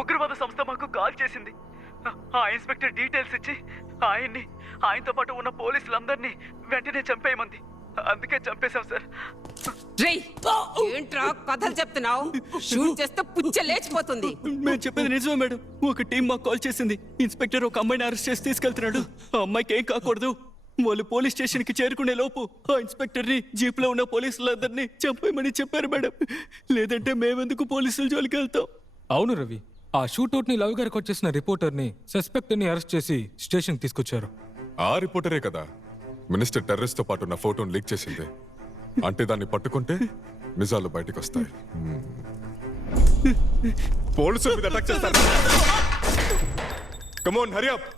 ఉగ్రవాద సంస్థ మాకు కాల్ చేసింది. ఆ ఇన్స్పెక్టర్ డీటెయిల్స్ ఇచ్చి ఆయనతో పాటు ఉన్న పోలీసులందరినీ వెంటనే చంపేయమంది. అందుకే చంపేశాం సార్. ఏంట్రా కథలు చెప్తున్నావు? షూట్ చేస్తే పుచ్చ లేచిపోతుంది. మేము చెప్పేది నిజమే మేడం. ఒక టీం మాకు కాల్ చేసింది. ఇన్స్పెక్టర్ ఒక అమ్మాయిని అరెస్ట్ చేసి తీసుకెళ్తున్నాడు. ఆ అమ్మాయికి ఏం కాకూడదు. వాళ్ళు పోలీస్ స్టేషన్ కి చేరుకునే లోపు ఆ ఇన్స్పెక్టర్ ని జీప్ లో ఉన్న పోలీసులందరినీ చంపేయమని చెప్పారు మేడం. లేదంటే మేమెందుకు పోలీసుల జోలికి వెళ్తాం. అవును రవి, ఆ షూట్అవుట్ ని లవ్ గారికి వచ్చేసిన రిపోర్టర్ ని సస్పెక్ట్ ని అరెస్ట్ చేసి స్టేషన్ తీసుకొచ్చారు. ఆ రిపోర్టరే కదా మినిస్టర్ టెర్రరిస్ట్ తో పాటు నా ఫోటోను లీక్ చేసింది. అంటే దాన్ని పట్టుకుంటే నిజాలు బయటకు వస్తాయి. పోలీసుల మీద అటాక్ చేస్తారు. Come on, Hari up.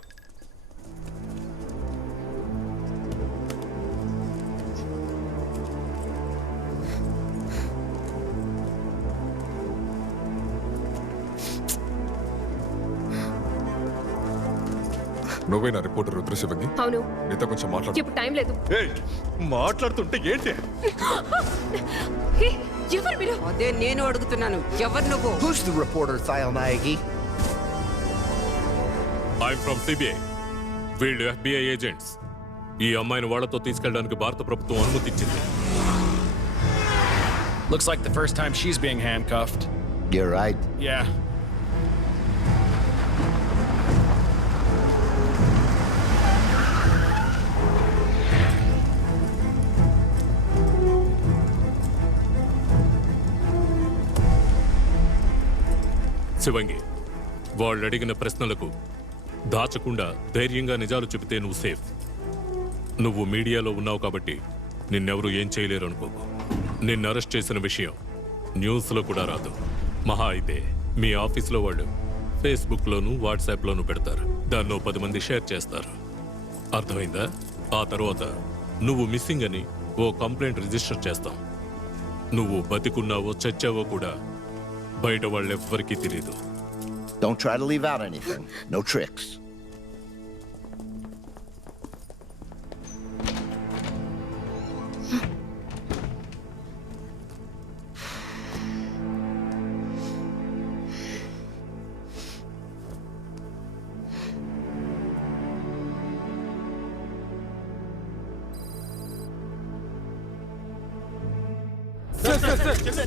నువ్వేనా రిపోర్టర్ రుద్రశివంగి? అవును. నీతో కొంచెం మాట్లాడు. ఇప్పుడు టైం లేదు. మాట్లాడుతుంటే ఏంటి? ఎవరు మీరు? అదే నేను అడుగుతున్నాను. ఎవరు నువ్వు? Who's the reporter, Thayal Nayagi? I'm from CBI. వీళ్ళు FBI ఏజెంట్స్. ఈ అమ్మాయిని వాళ్ళతో తీసుకెళ్ళడానికి భారత ప్రభుత్వం అనుమతి ఇచ్చింది. Looks like the first time she's being handcuffed. You're right. Yeah. శివంగి, వాళ్ళు అడిగిన ప్రశ్నలకు దాచకుండా ధైర్యంగా నిజాలు చెబితే నువ్వు సేఫ్. నువ్వు మీడియాలో ఉన్నావు కాబట్టి నిన్నెవరూ ఏం చేయలేరు అనుకోకు. నిన్ను అరెస్ట్ చేసిన విషయం న్యూస్లో కూడా రాదు. మహా అయితే మీ ఆఫీస్లో వాళ్ళు ఫేస్బుక్లోనూ వాట్సాప్లోనూ పెడతారు. దాన్నో 10 మంది షేర్ చేస్తారు. అర్థమైందా? ఆ తర్వాత నువ్వు మిస్సింగ్ అని ఓ కంప్లైంట్ రిజిస్టర్ చేస్తాం. నువ్వు బతికున్నావో చచ్చావో కూడా బయట వాళ్ళెవ్వరికీ తెలియదు. Don't try to leave out anything. No tricks.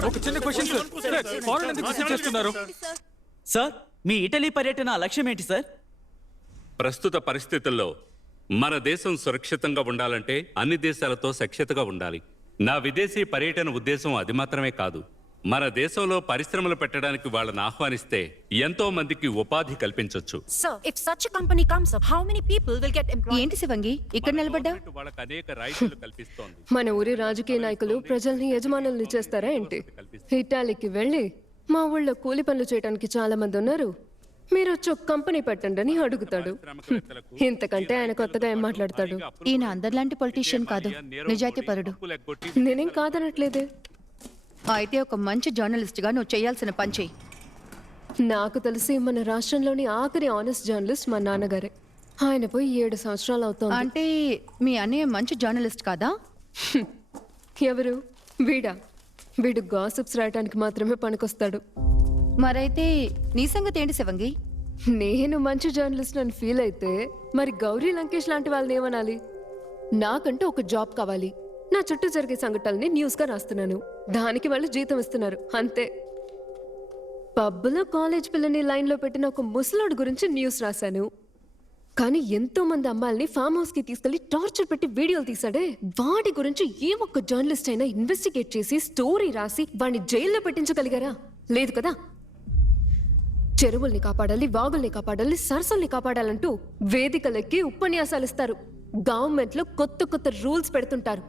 ఒక చిన్న క్వశ్చన్ సార్. ఫారెన్ ఎందుకు విజిట్ చేస్తున్నారు? సార్, మీ ఇటలీ పర్యటన లక్ష్యం ఏంటి సార్? ప్రస్తుత పరిస్థితుల్లో మన దేశం సురక్షితంగా ఉండాలంటే అన్ని దేశాలతో సఖ్యతగా ఉండాలి. నా విదేశీ పర్యటన ఉద్దేశం అది మాత్రమే కాదు. మన దేశంలో పరిశ్రమలు పెట్టడానికి వాళ్ళని ఆహ్వానిస్తే ఎంతో మందికి ఉపాధి కల్పించొచ్చు. ఏంటి శివంగి ఇక్కడ నిలబడ్డా? వాళ్ళకి అనేక రాయితీలు కల్పిస్తోంది. మన ఊరి రాజకీయ నాయకులు ప్రజల్ని యజమానుల్ని చేస్తారా ఏంటి? ఇటాలీకి వెళ్ళి మా ఊళ్ళో కూలి పనులు చేయడానికి చాలా మంది ఉన్నారు, మీరు వచ్చి ఒక కంపెనీ పెట్టండి అని అడుగుతాడు. ఇంతకంటే ఆయన కొత్తగా ఏం మాట్లాడతాడు? ఈయన అందరిలాంటి పొలిటీషియన్ కాదు, నిజాయితీ పరుడు. నేనేం కాదనట్లేదే. అయితే ఒక మంచి జర్నలిస్ట్ గా నువ్వు చేయాల్సిన పని చెయ్యి. నాకు తెలిసి మన రాష్ట్రంలోని ఆఖరి ఆనెస్ట్ జర్నలిస్ట్ మా నాన్నగారే. ఆయన పోయి 7 సంవత్సరాలు అవుతోంది. అంటే మీ అన్నయ్య మంచి జర్నలిస్ట్ కాదా? ఎవరు? వీడు గాసిప్స్ రాయటానికి మాత్రమే పనికొస్తాడు. మరైతే నీ సంగతి ఏంటి శివంగి? నేను మంచి జర్నలిస్ట్ అని ఫీల్ అయితే మరి గౌరీ లంకేష్ లాంటి వాళ్ళని ఏమనాలి? నాకంటూ ఒక జాబ్ కావాలి. నా చుట్టూ జరిగే సంఘటనల్ని న్యూస్గా రాస్తున్నాను, దానికి వాళ్ళు జీతం ఇస్తున్నారు, అంతే. పబ్బులో కాలేజ్ పిల్లని లైన్లో పెట్టిన ఒక ముసలోడు గురించి న్యూస్ రాశాను, కానీ ఎంతో మంది అమ్మాయిల్ని ఫామ్ హౌస్ కి తీసుకెళ్లి టార్చర్ పెట్టి వీడియోలు తీసాడే, వాడి గురించి ఏ ఒక్క జర్నలిస్ట్ అయినా ఇన్వెస్టిగేట్ చేసి స్టోరీ రాసి వాడిని జైల్లో పెట్టించగలిగారా? లేదు కదా. చెరువుల్ని కాపాడాలి, వాగుల్ని కాపాడాలి, సరస్సుల్ని కాపాడాలంటూ వేదికలెక్కి ఉపన్యాసాలు ఇస్తారు. గవర్నమెంట్ లో కొత్త కొత్త రూల్స్ పెడుతుంటారు.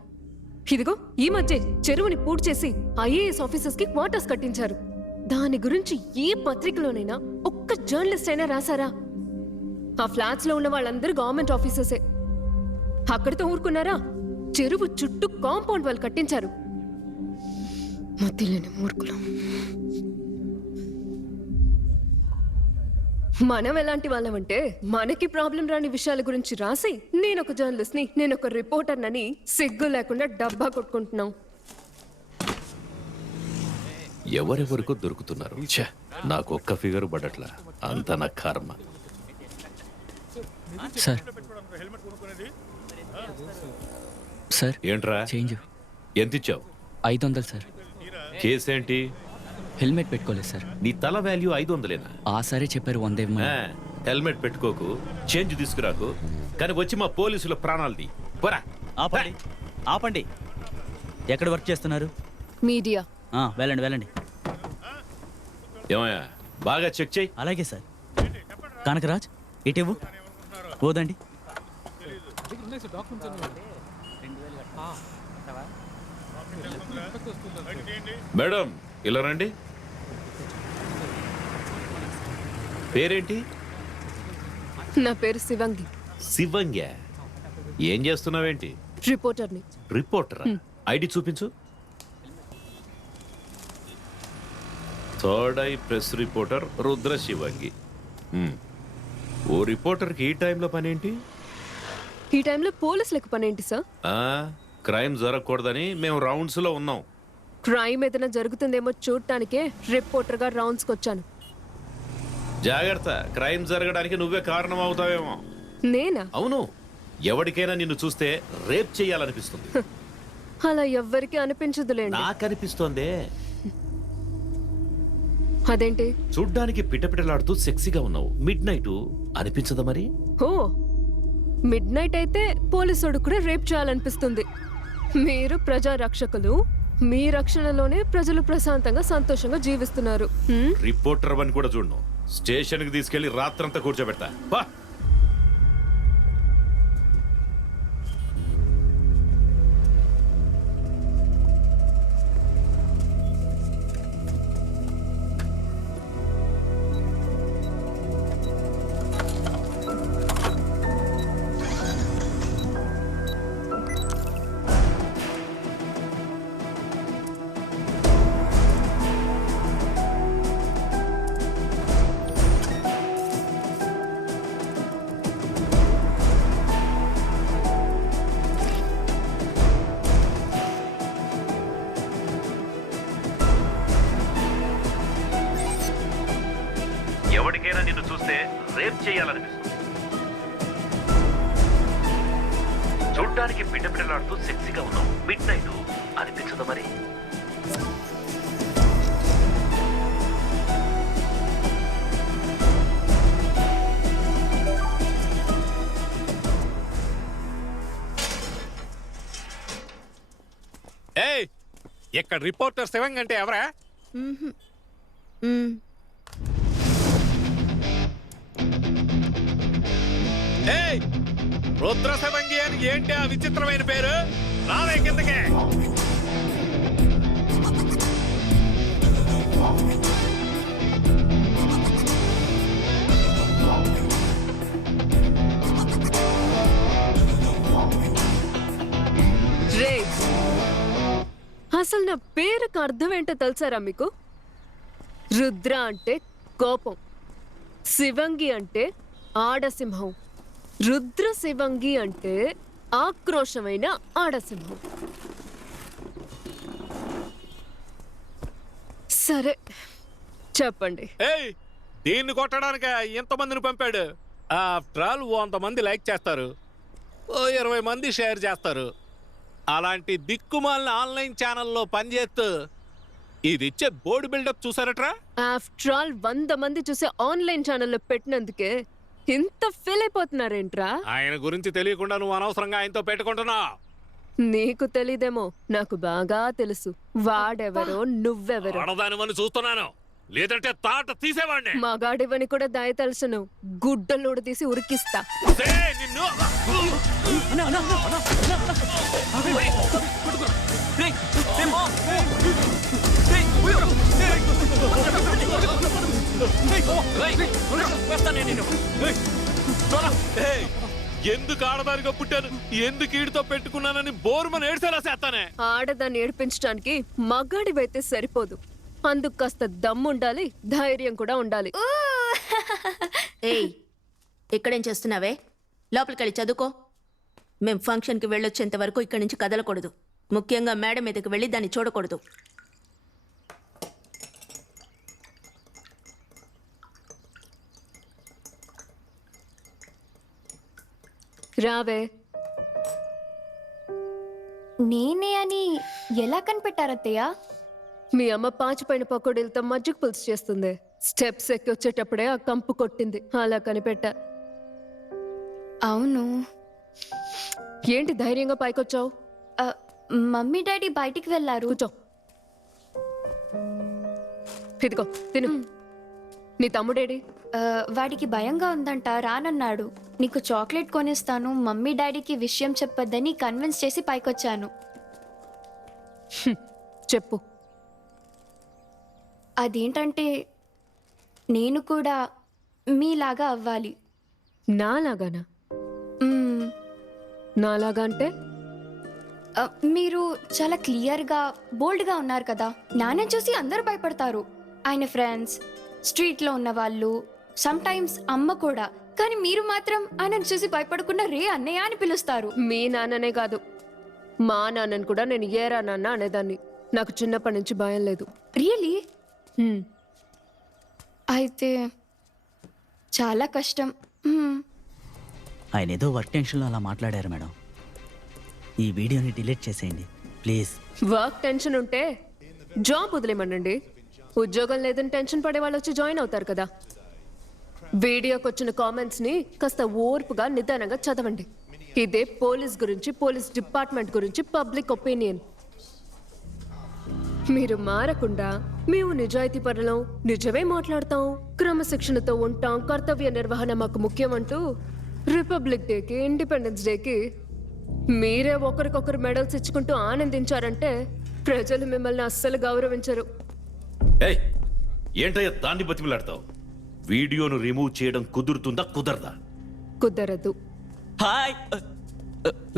ఇదిగో ఈ మధ్య చెరువుని పూర్తి చేసి ఐఏఎస్ ఆఫీసర్స్ కి క్వార్టర్స్ కట్టించారు. దాని గురించి ఏ పత్రికలోనైనా ఒక్క జర్నలిస్ట్ అయినా రాసారా? ఆ ఫ్లాట్స్ లో ఉన్న వాళ్ళందరూ గవర్నమెంట్ ఆఫీసర్సే. అక్కడితో ఊరుకున్నారా? చెరువు చుట్టూ కాంపౌండ్ వాళ్ళు కట్టించారు. మధ్యలోని మూర్ఖులు. మనం ఎలాంటి వాళ్ళమంటే మనకి ప్రాబ్లం రాని విషయాల గురించి రాసి నేనొక జర్నలిస్ట్ ని, నేనొక రిపోర్టర్ నని సిగ్గు లేకుండా డబ్బా కొట్టుకుంటున్నాం. ఎవరెవరికో దొరుకుతున్నారు. ఛే, నాకు ఒక్క ఫిగర్ పడట్లా. అంత నా కర్మ. సార్ సార్ ఏంట్రా చేంజ్ ఎంత ఇచ్చావు? 500 సార్. కేసేంటి? హెల్మెట్ పెట్టుకోలేదు సార్. నీ తల వాల్యూ 500లేనా? ఆ సరే చెప్పారు 100 ఇవ్వమని. హెల్మెట్ పెట్టుకోకు, చేంజ్ తీసుకురాకు, కానీ వచ్చి మా పోలీసుల ప్రాణాలది. పోరా. ఆపండి ఆపండి. ఎక్కడ వర్క్ చేస్తున్నారు? మీడియా. వెళ్ళండి వెళ్ళండి. ఏమయ్యా, బాగా చెక్ చేయి. అలాగే సార్. కనకరాజ్ ఇటివ్వు. పోదండి. మేడం ఇలా రండి. పేరేంటి? నా పేరు శివంగి. శివంగ్య. ఏం చేస్తున్నావేంటి? రిపోర్టర్ని. రిపోర్టరా? ఐడి చూపించు. Third eye press reporter Rudra Shivangi. ఓ రిపోర్టర్కి ఈ టైంలో పనేంటి? ఈ టైంలో పోలీసులకు పనేంటి సార్? క్రైమ్ జరగకూడదని మేము రౌండ్స్ లో ఉన్నాం. క్రైమ్ ఏదైనా జరుగుతుందేమో చూడటానికే రిపోర్టర్ గా రౌండ్స్ కి వచ్చాను. జాగ్రత్త, క్రైమ్ జరగడానికి నువ్వే కారణం అవుతావేమో. నేనా? అవును. ఎవరికైనా నిన్ను చూస్తే రేప్ చేయాలనిపిస్తుంది. అలా ఎవ్వరికి అనిపించదులేండి. నాకనిపిస్తోందే. అదేంటి? చూడ్డానికి పిటపిటలాడుతూ సెక్సీగా ఉన్నావు. మిడ్ నైట్ అనిపించదా మరి? ఓ, మిడ్ నైట్ అయితే పోలీసుడు కూడా రేప్ చేయాలనిపిస్తుంది. మీరు ప్రజా రక్షకులు, మీ రక్షణలోనే ప్రజలు ప్రశాంతంగా సంతోషంగా జీవిస్తున్నారు. రిపోర్టర్ అని కూడా చూడను. స్టేషన్ కి తీసుకెళ్లి రాత్రంతా కూర్చోబెడతా. బా. ఎవరికైనా నిన్ను చూస్తే రేప్ చేయాలనిపిస్తుంది. చూడ్డానికి పిటపిటలాడుతూ సెక్సీగా ఉన్నావు. మిడ్ నైట్ అనిపించదా మరి? ఏయ్, ఇక్కడ రిపోర్టర్ శివంగ్ అంటే ఎవరా? ఏయ్, రుద్ర శివంగి అని ఏంటి ఆ విచిత్రమైన పేరు? రావే కిందకే. రే, అసలు నా పేరుకు అర్థం ఏంటో తెలుసారా మీకు? రుద్ర అంటే కోపం, శివంగి అంటే ఆడసింహం, రుద్ర శివంగి అంటే ఆక్రోశమైన ఆడసింహం. సరే చెప్పండి. ఏయ్, దీన్ని కొట్టడానికి ఎంతమందిని పంపాడు? ఆఫ్టర్ ఆల్ 100 మంది లైక్ చేస్తారు, 20 మంది షేర్ చేస్తారు. అలాంటి దిక్కుమాలిన ఆన్లైన్ ఛానల్లో పనిచేస్తూ ఇది ఇచ్చే బోర్డు బిల్డప్ చూసారట్రా? ఆఫ్టర్ ఆల్ 100 మంది చూసే ఆన్లైన్ ఛానల్లో పెట్టినందుకే ఇంత ఫీల్ అయిపోతున్నారేంట్రా? ఆయన గురించి తెలియకుండా నువ్వు అనవసరంగా ఆయనతో పెట్టుకుంటున్నా. నీకు తెలీదేమో, నాకు బాగా తెలుసు. వాడెవరో నువ్వెవరో. ఆడదానివని చూస్తున్నాను, లేదంటే తాట తీసేవాడిని. మగాడివని కూడా దయ తెలుసును. గుడ్డలోడు తీసి ఉరికిస్తా. నిన్ను ఎందుకు ఆడదానిగా పుట్టాను, ఎందుకు ఈడితో పెట్టుకున్నానని బోరుమని ఏడ్చేలా చేస్తానే. ఆడదాన్ని ఏడిపించడానికి మగాడివైతే సరిపోదు. అందుకు కాస్త దమ్ముండాలి, ధైర్యం కూడా ఉండాలి. ఏయ్, ఇక్కడేం చేస్తున్నావే? లోపలికెళ్ళి చదువుకో. మేం ఫంక్షన్కి వెళ్ళొచ్చేంత వరకు ఇక్కడి నుంచి కదలకూడదు. ముఖ్యంగా మేడం మీదకి వెళ్ళి దాన్ని చూడకూడదు. రావే. నేనే అని ఎలా కనిపెట్టారత్తయ్య? మీ అమ్మ పాచిపోయిన పకోడీలతో మజ్జిగ పులుసు చేస్తుంది. స్టెప్స్ ఎక్కి వచ్చేటప్పుడే ఆ కంపు కొట్టింది, అలా కనిపెట్టా. అవును. ఏంటి ధైర్యంగా పైకొచ్చావు? మమ్మీ డాడీ బయటికి వెళ్ళారు. కూర్చో. ఇదిగో తిను. నీ తమ్ముడేడి? వాడికి భయంగా ఉందంట, రానన్నాడు. నీకు చాక్లెట్ కొనిస్తాను, మమ్మీ డాడీకి విషయం చెప్పొద్దని కన్విన్స్ చేసి పైకొచ్చాను. చెప్పు. అదేంటంటే నేను కూడా మీలాగా అవ్వాలి. నాలాగానా? మ్మ్. నాలాగా అంటే? మీరు చాలా క్లియర్గా బోల్డ్గా ఉన్నారు కదా. నాన్న చూసి అందరూ భయపడతారు. ఆయన ఫ్రెండ్స్, స్ట్రీట్లో ఉన్న వాళ్ళు, సమ్ టైమ్స్ అమ్మ కూడా. కానీ మీరు మాత్రం ఆయనను చూసి భయపడకుండా రే అన్నయ్య అని పిలుస్తారు. మీ నాన్ననే కాదు, మా నాన్నని కూడా నేను ఏరా నాన్న అనేదాన్ని. నాకు చిన్నప్పటి నుంచి భయం లేదు. రియలీ? అయితే చాలా కష్టం. ఆయన ఏదో వర్క్ టెన్షన్లో అలా మాట్లాడారు మేడం. ఈ వీడియోని డిలీట్ చేసేయండి ప్లీజ్. వర్క్ టెన్షన్ ఉంటే జాబ్ వదిలేమనండి. ఉద్యోగం లేదని టెన్షన్ పడే వాళ్ళు వచ్చి జాయిన్ అవుతారు కదా. వీడియోకి వచ్చిన కామెంట్స్ ని కాస్త ఓర్పుగా నిదానంగా చదవండి. ఇదే పోలీస్ గురించి, పోలీస్ డిపార్ట్మెంట్ గురించి పబ్లిక్ ఒపీనియన్. మీరు మారకుండా మేము నిజాయితీ పరులం, నిజమే మాట్లాడతాం, క్రమశిక్షణతో ఉంటాం, కర్తవ్య నిర్వహణ మాకు ముఖ్యం అంటూ రిపబ్లిక్ డేకి, ఇండిపెండెన్స్ డేకి మీరే ఒకరికొకరు మెడల్స్ ఇచ్చుకుంటూ ఆనందించారంటే ప్రజలు మిమ్మల్ని అస్సలు గౌరవించరు. ఏంటయ్యా దాన్ని బతిమిలాడతావు? వీడియోను రిమూవ్ చేయడం కుదురుతుందా కుదరదా? కుదరదు. హాయ్.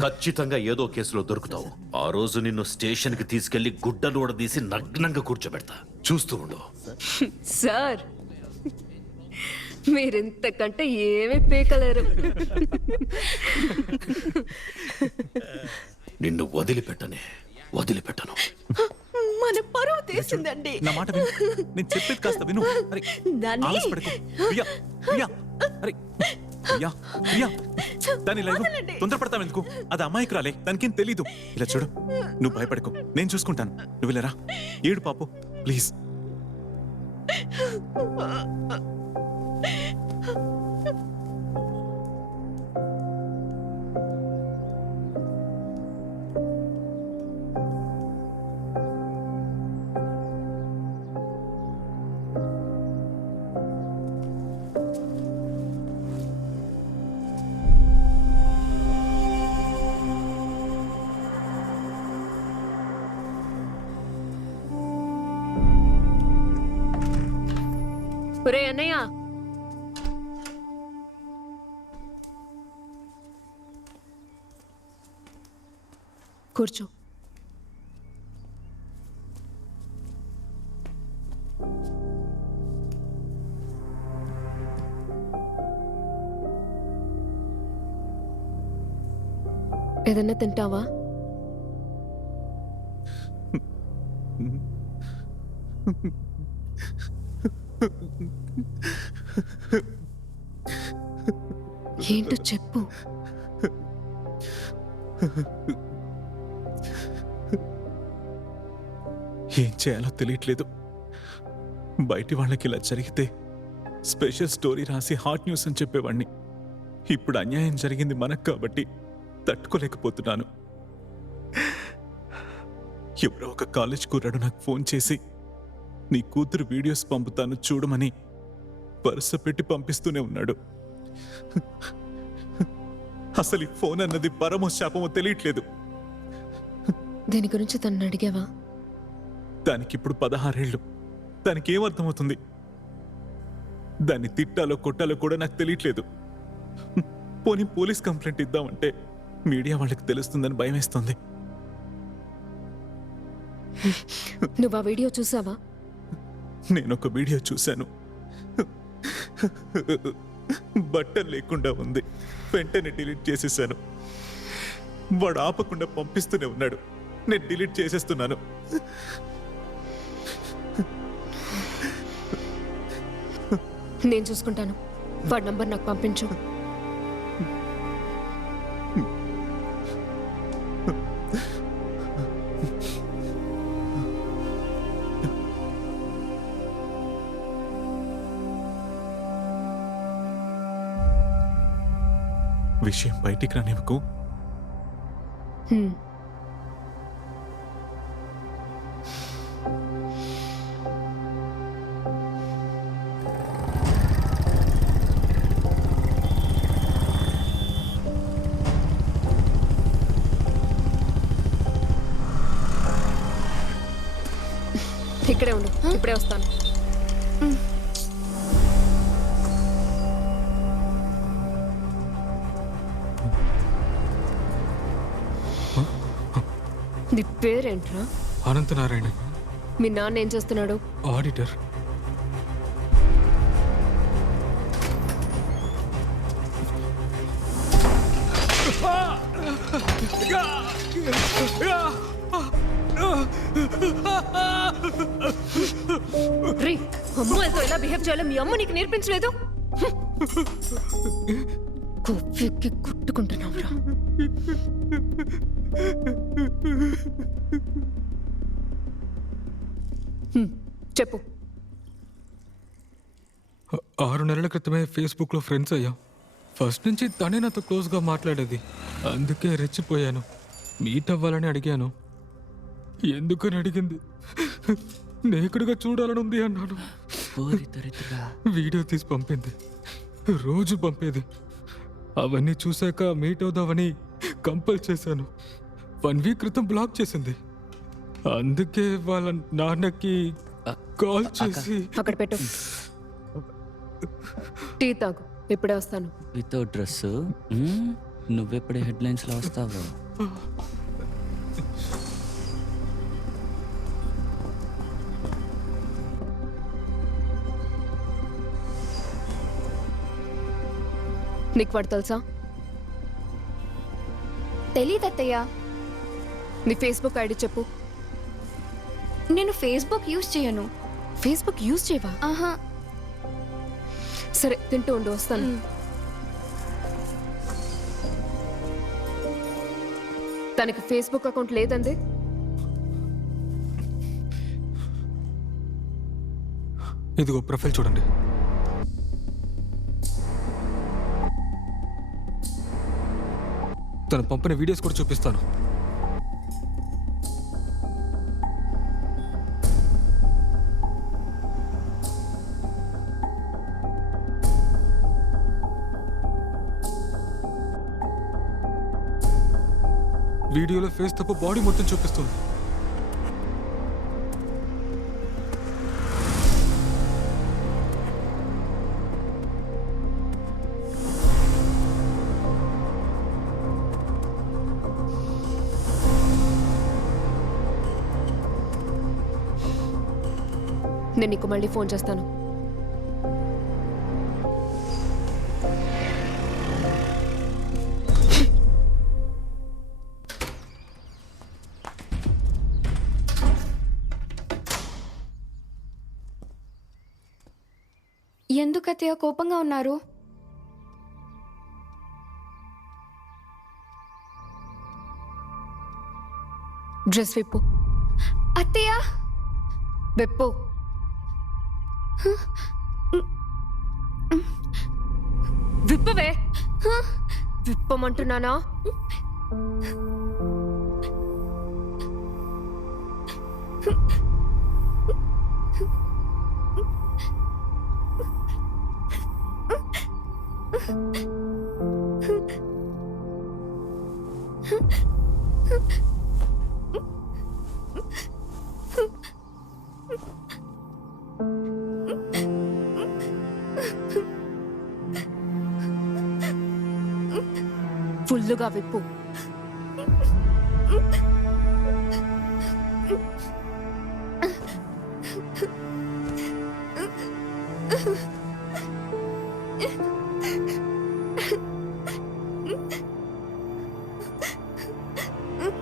ఖచ్చితంగా ఏదో కేసులో దొరుకుతావు. ఆ రోజు నిన్ను స్టేషన్ కి తీసుకెళ్లి గుడ్డలు ఊడదీసి నగ్నంగా కూర్చోబెడతా, చూస్తూ ఉండు. సార్, మీరింతకంటే ఏమీ పీకలేరు. నిన్ను వదిలిపెట్టను. మన పరువు తీసిందండి. నా మాట విను, నేను చెప్పేది కాస్త విను. అరే, ఆవేశపడకు. ప్రియా, ప్రియా, అరే, ప్రియా, ప్రియా, దాని లైవ్ తొందరపడతావు ఎందుకు? అది అమ్మాయికి రాలే, దానికేం తెలీదు. ఇలా చూడు, నువ్వు భయపడకు, నేను చూసుకుంటాను. నువ్వు వెళ్ళరా, ఏడు పాపు ప్లీజ్. ఒరే అన్నయ్య, కూర్చో. ఏదన్నా తింటావా? ఏంటో చెప్పు. ఏం చేయాలో తెలియట్లేదు. బయటి వాళ్ళకి ఇలా జరిగితే స్పెషల్ స్టోరీ రాసి హాట్ న్యూస్ అని చెప్పేవాడిని. ఇప్పుడు అన్యాయం జరిగింది మనకు కాబట్టి తట్టుకోలేకపోతున్నాను. ఎవరో ఒక కాలేజ్ కుర్రాడు నాకు ఫోన్ చేసి నీ కూతురు వీడియోస్ పంపుతాను చూడమని వరుస పెట్టి పంపిస్తూనే ఉన్నాడు. అసలు ఈ ఫోన్ అన్నది పరమో శాపమో తెలియట్లేదు. దీని గురించి తను అడిగావా? దానికిప్పుడు 16 ఏళ్ళు. దానికి ఏమర్థమవుతుంది? దాన్ని తిట్టాలో కొట్టాలో కూడా నాకు తెలియట్లేదు. పోనీ పోలీస్ కంప్లైంట్ ఇద్దామంటే మీడియా వాళ్ళకి తెలుస్తుందని భయమేస్తుంది. నువ్వు ఆ వీడియో చూసావా? నేను ఒక వీడియో చూశాను. బట్టలు లేకుండా ఉంది. వెంటనే డిలీట్ చేసేసాను. వాడు ఆపకుండా పంపిస్తూనే ఉన్నాడు. నేను డిలీట్ చేసేస్తున్నాను. నేను చూసుకుంటాను. వాడి నంబర్ నాకు పంపించు. విషయం బయటికి రానివ్వకు. హ్మ్. ఇక్కడే ఉండు, ఇప్పుడే వస్తాను. నీ పేరేంట్రా? అనంతనారాయణ. మీ నాన్న ఏం చేస్తున్నాడు? ఆడిటర్. రీ, అమ్మాయితో ఎలా బిహేవ్ చేయాలో మీ అమ్మ నీకు నేర్పించలేదు? కొవ్వెక్కి కుట్టుకుంటున్నావురా. చెప్పు. 6 నెలల క్రితమే ఫేస్బుక్లో ఫ్రెండ్స్ అయ్యాం. ఫస్ట్ నుంచి తనే నాతో క్లోజ్గా మాట్లాడేది. అందుకే రెచ్చిపోయాను. మీట్ అవ్వాలని అడిగాను. ఎందుకని అడిగింది. నేకుడుగా చూడాలని ఉంది అన్నాను. వీడియో తీసి పంపింది. రోజు పంపేది. అవన్నీ చూశాక మీట్ అవుదామని కంపల్ చేశాను. 1 వీక్ క్రితం బ్లాక్ చేసింది. అందుకే వాళ్ళ నాన్నకి కాల్ చేసి అక్కడ పెట్టు. టీ తాగు, ఇప్పుడే వస్తాను. వితౌట్ డ్రెస్ నువ్వెప్పుడే హెడ్లైన్స్ లో వస్తావు? నీకు వాడు తెలుసా? తెలీదత్తయ్య. నీ ఫేస్బుక్ ఐడి చెప్పు. నేను ఫేస్బుక్ యూజ్ చేయను. ఫేస్బుక్ యూజ్ చేయవా? ఆహా. సరే, తింటూ ఉండు, వస్తాను. తనకి ఫేస్బుక్ అకౌంట్ లేదండి. ఇదిగో ప్రొఫైల్ చూడండి. తను పంపిన వీడియోస్ కూడా చూపిస్తాను. వీడియోలో ఫేస్ తప్ప బాడీ మొత్తం చూపిస్తుంది. నేను నీకు మళ్ళీ ఫోన్ చేస్తాను. ఎందుకు అత్తయ్య కోపంగా ఉన్నారు? డ్రెస్ విప్పు. అత్తయ్య విప్పు. విప్పవే విప్పమంటున్నానా? ఫుల్లుగా విప్పు.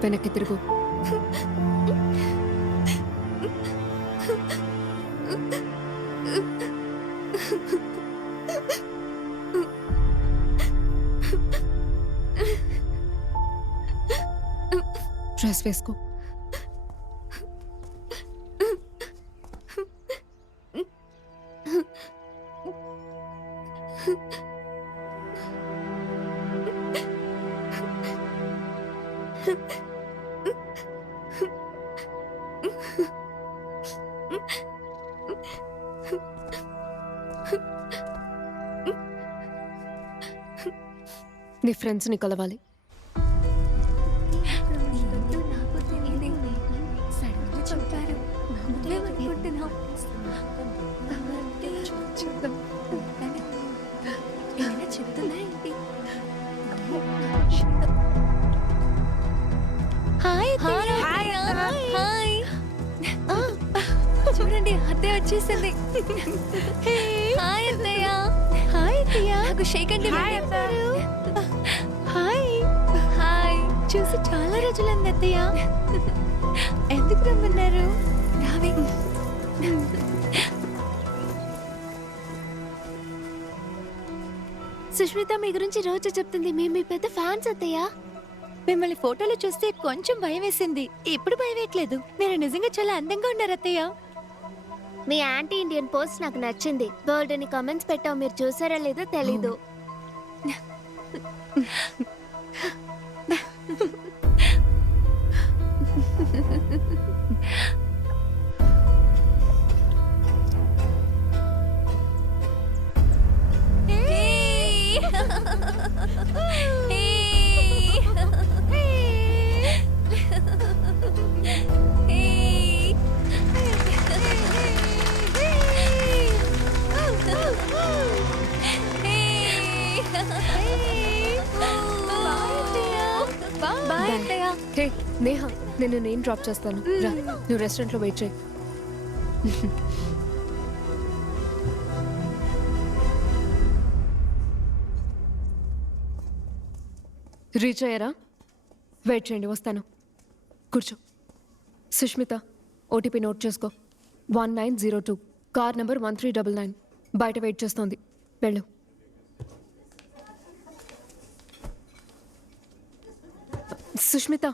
వెనక్కి తిరుగు. డ్రెస్ వేసుకో. నీ ఫ్రెండ్స్ని కలవాలి. చూడండి అత్తయ్య వచ్చేసింది. హాయ్ అత్తయ్య. హాయ్ అత్తయ్య. నాకు షేక్ అండి. Hi hi. చూసి చాలా రోజులైంది అత్తయ్య. ఎందుకు రమ్మన్నారు? రావి. సుష్మిత మీ గురించి రోజు చెప్తుంది. మేము మీ పెద్ద ఫ్యాన్స్ అత్తయ్య. మిమ్మల్ని ఫోటోలో చూస్తే కొంచెం భయం వేసింది. ఇప్పుడు భయం వేయట్లేదు. మీరు నిజంగా చాలా అందంగా ఉన్నారు అత్తయ్య. మీ యాంటీ ఇండియన్ పోస్ట్ నాకు నచ్చింది. బోల్డ్ అని కామెంట్స్ పెట్టావు. మీరు చూసారా లేదో తెలీదు. హే నేహా, నేను డ్రాప్ చేస్తాను. రా, నువ్వు రెస్టారెంట్లో వెయిట్ చేయి. రీచ్ అయ్యారా? వెయిట్ చేయండి, వస్తాను. కూర్చో. సుష్మిత, ఓటీపీ నోట్ చేసుకో. 1902, కార్ నెంబర్ 1399. బయట వెయిట్ చేస్తోంది. వెళ్ళు. సుష్మిత,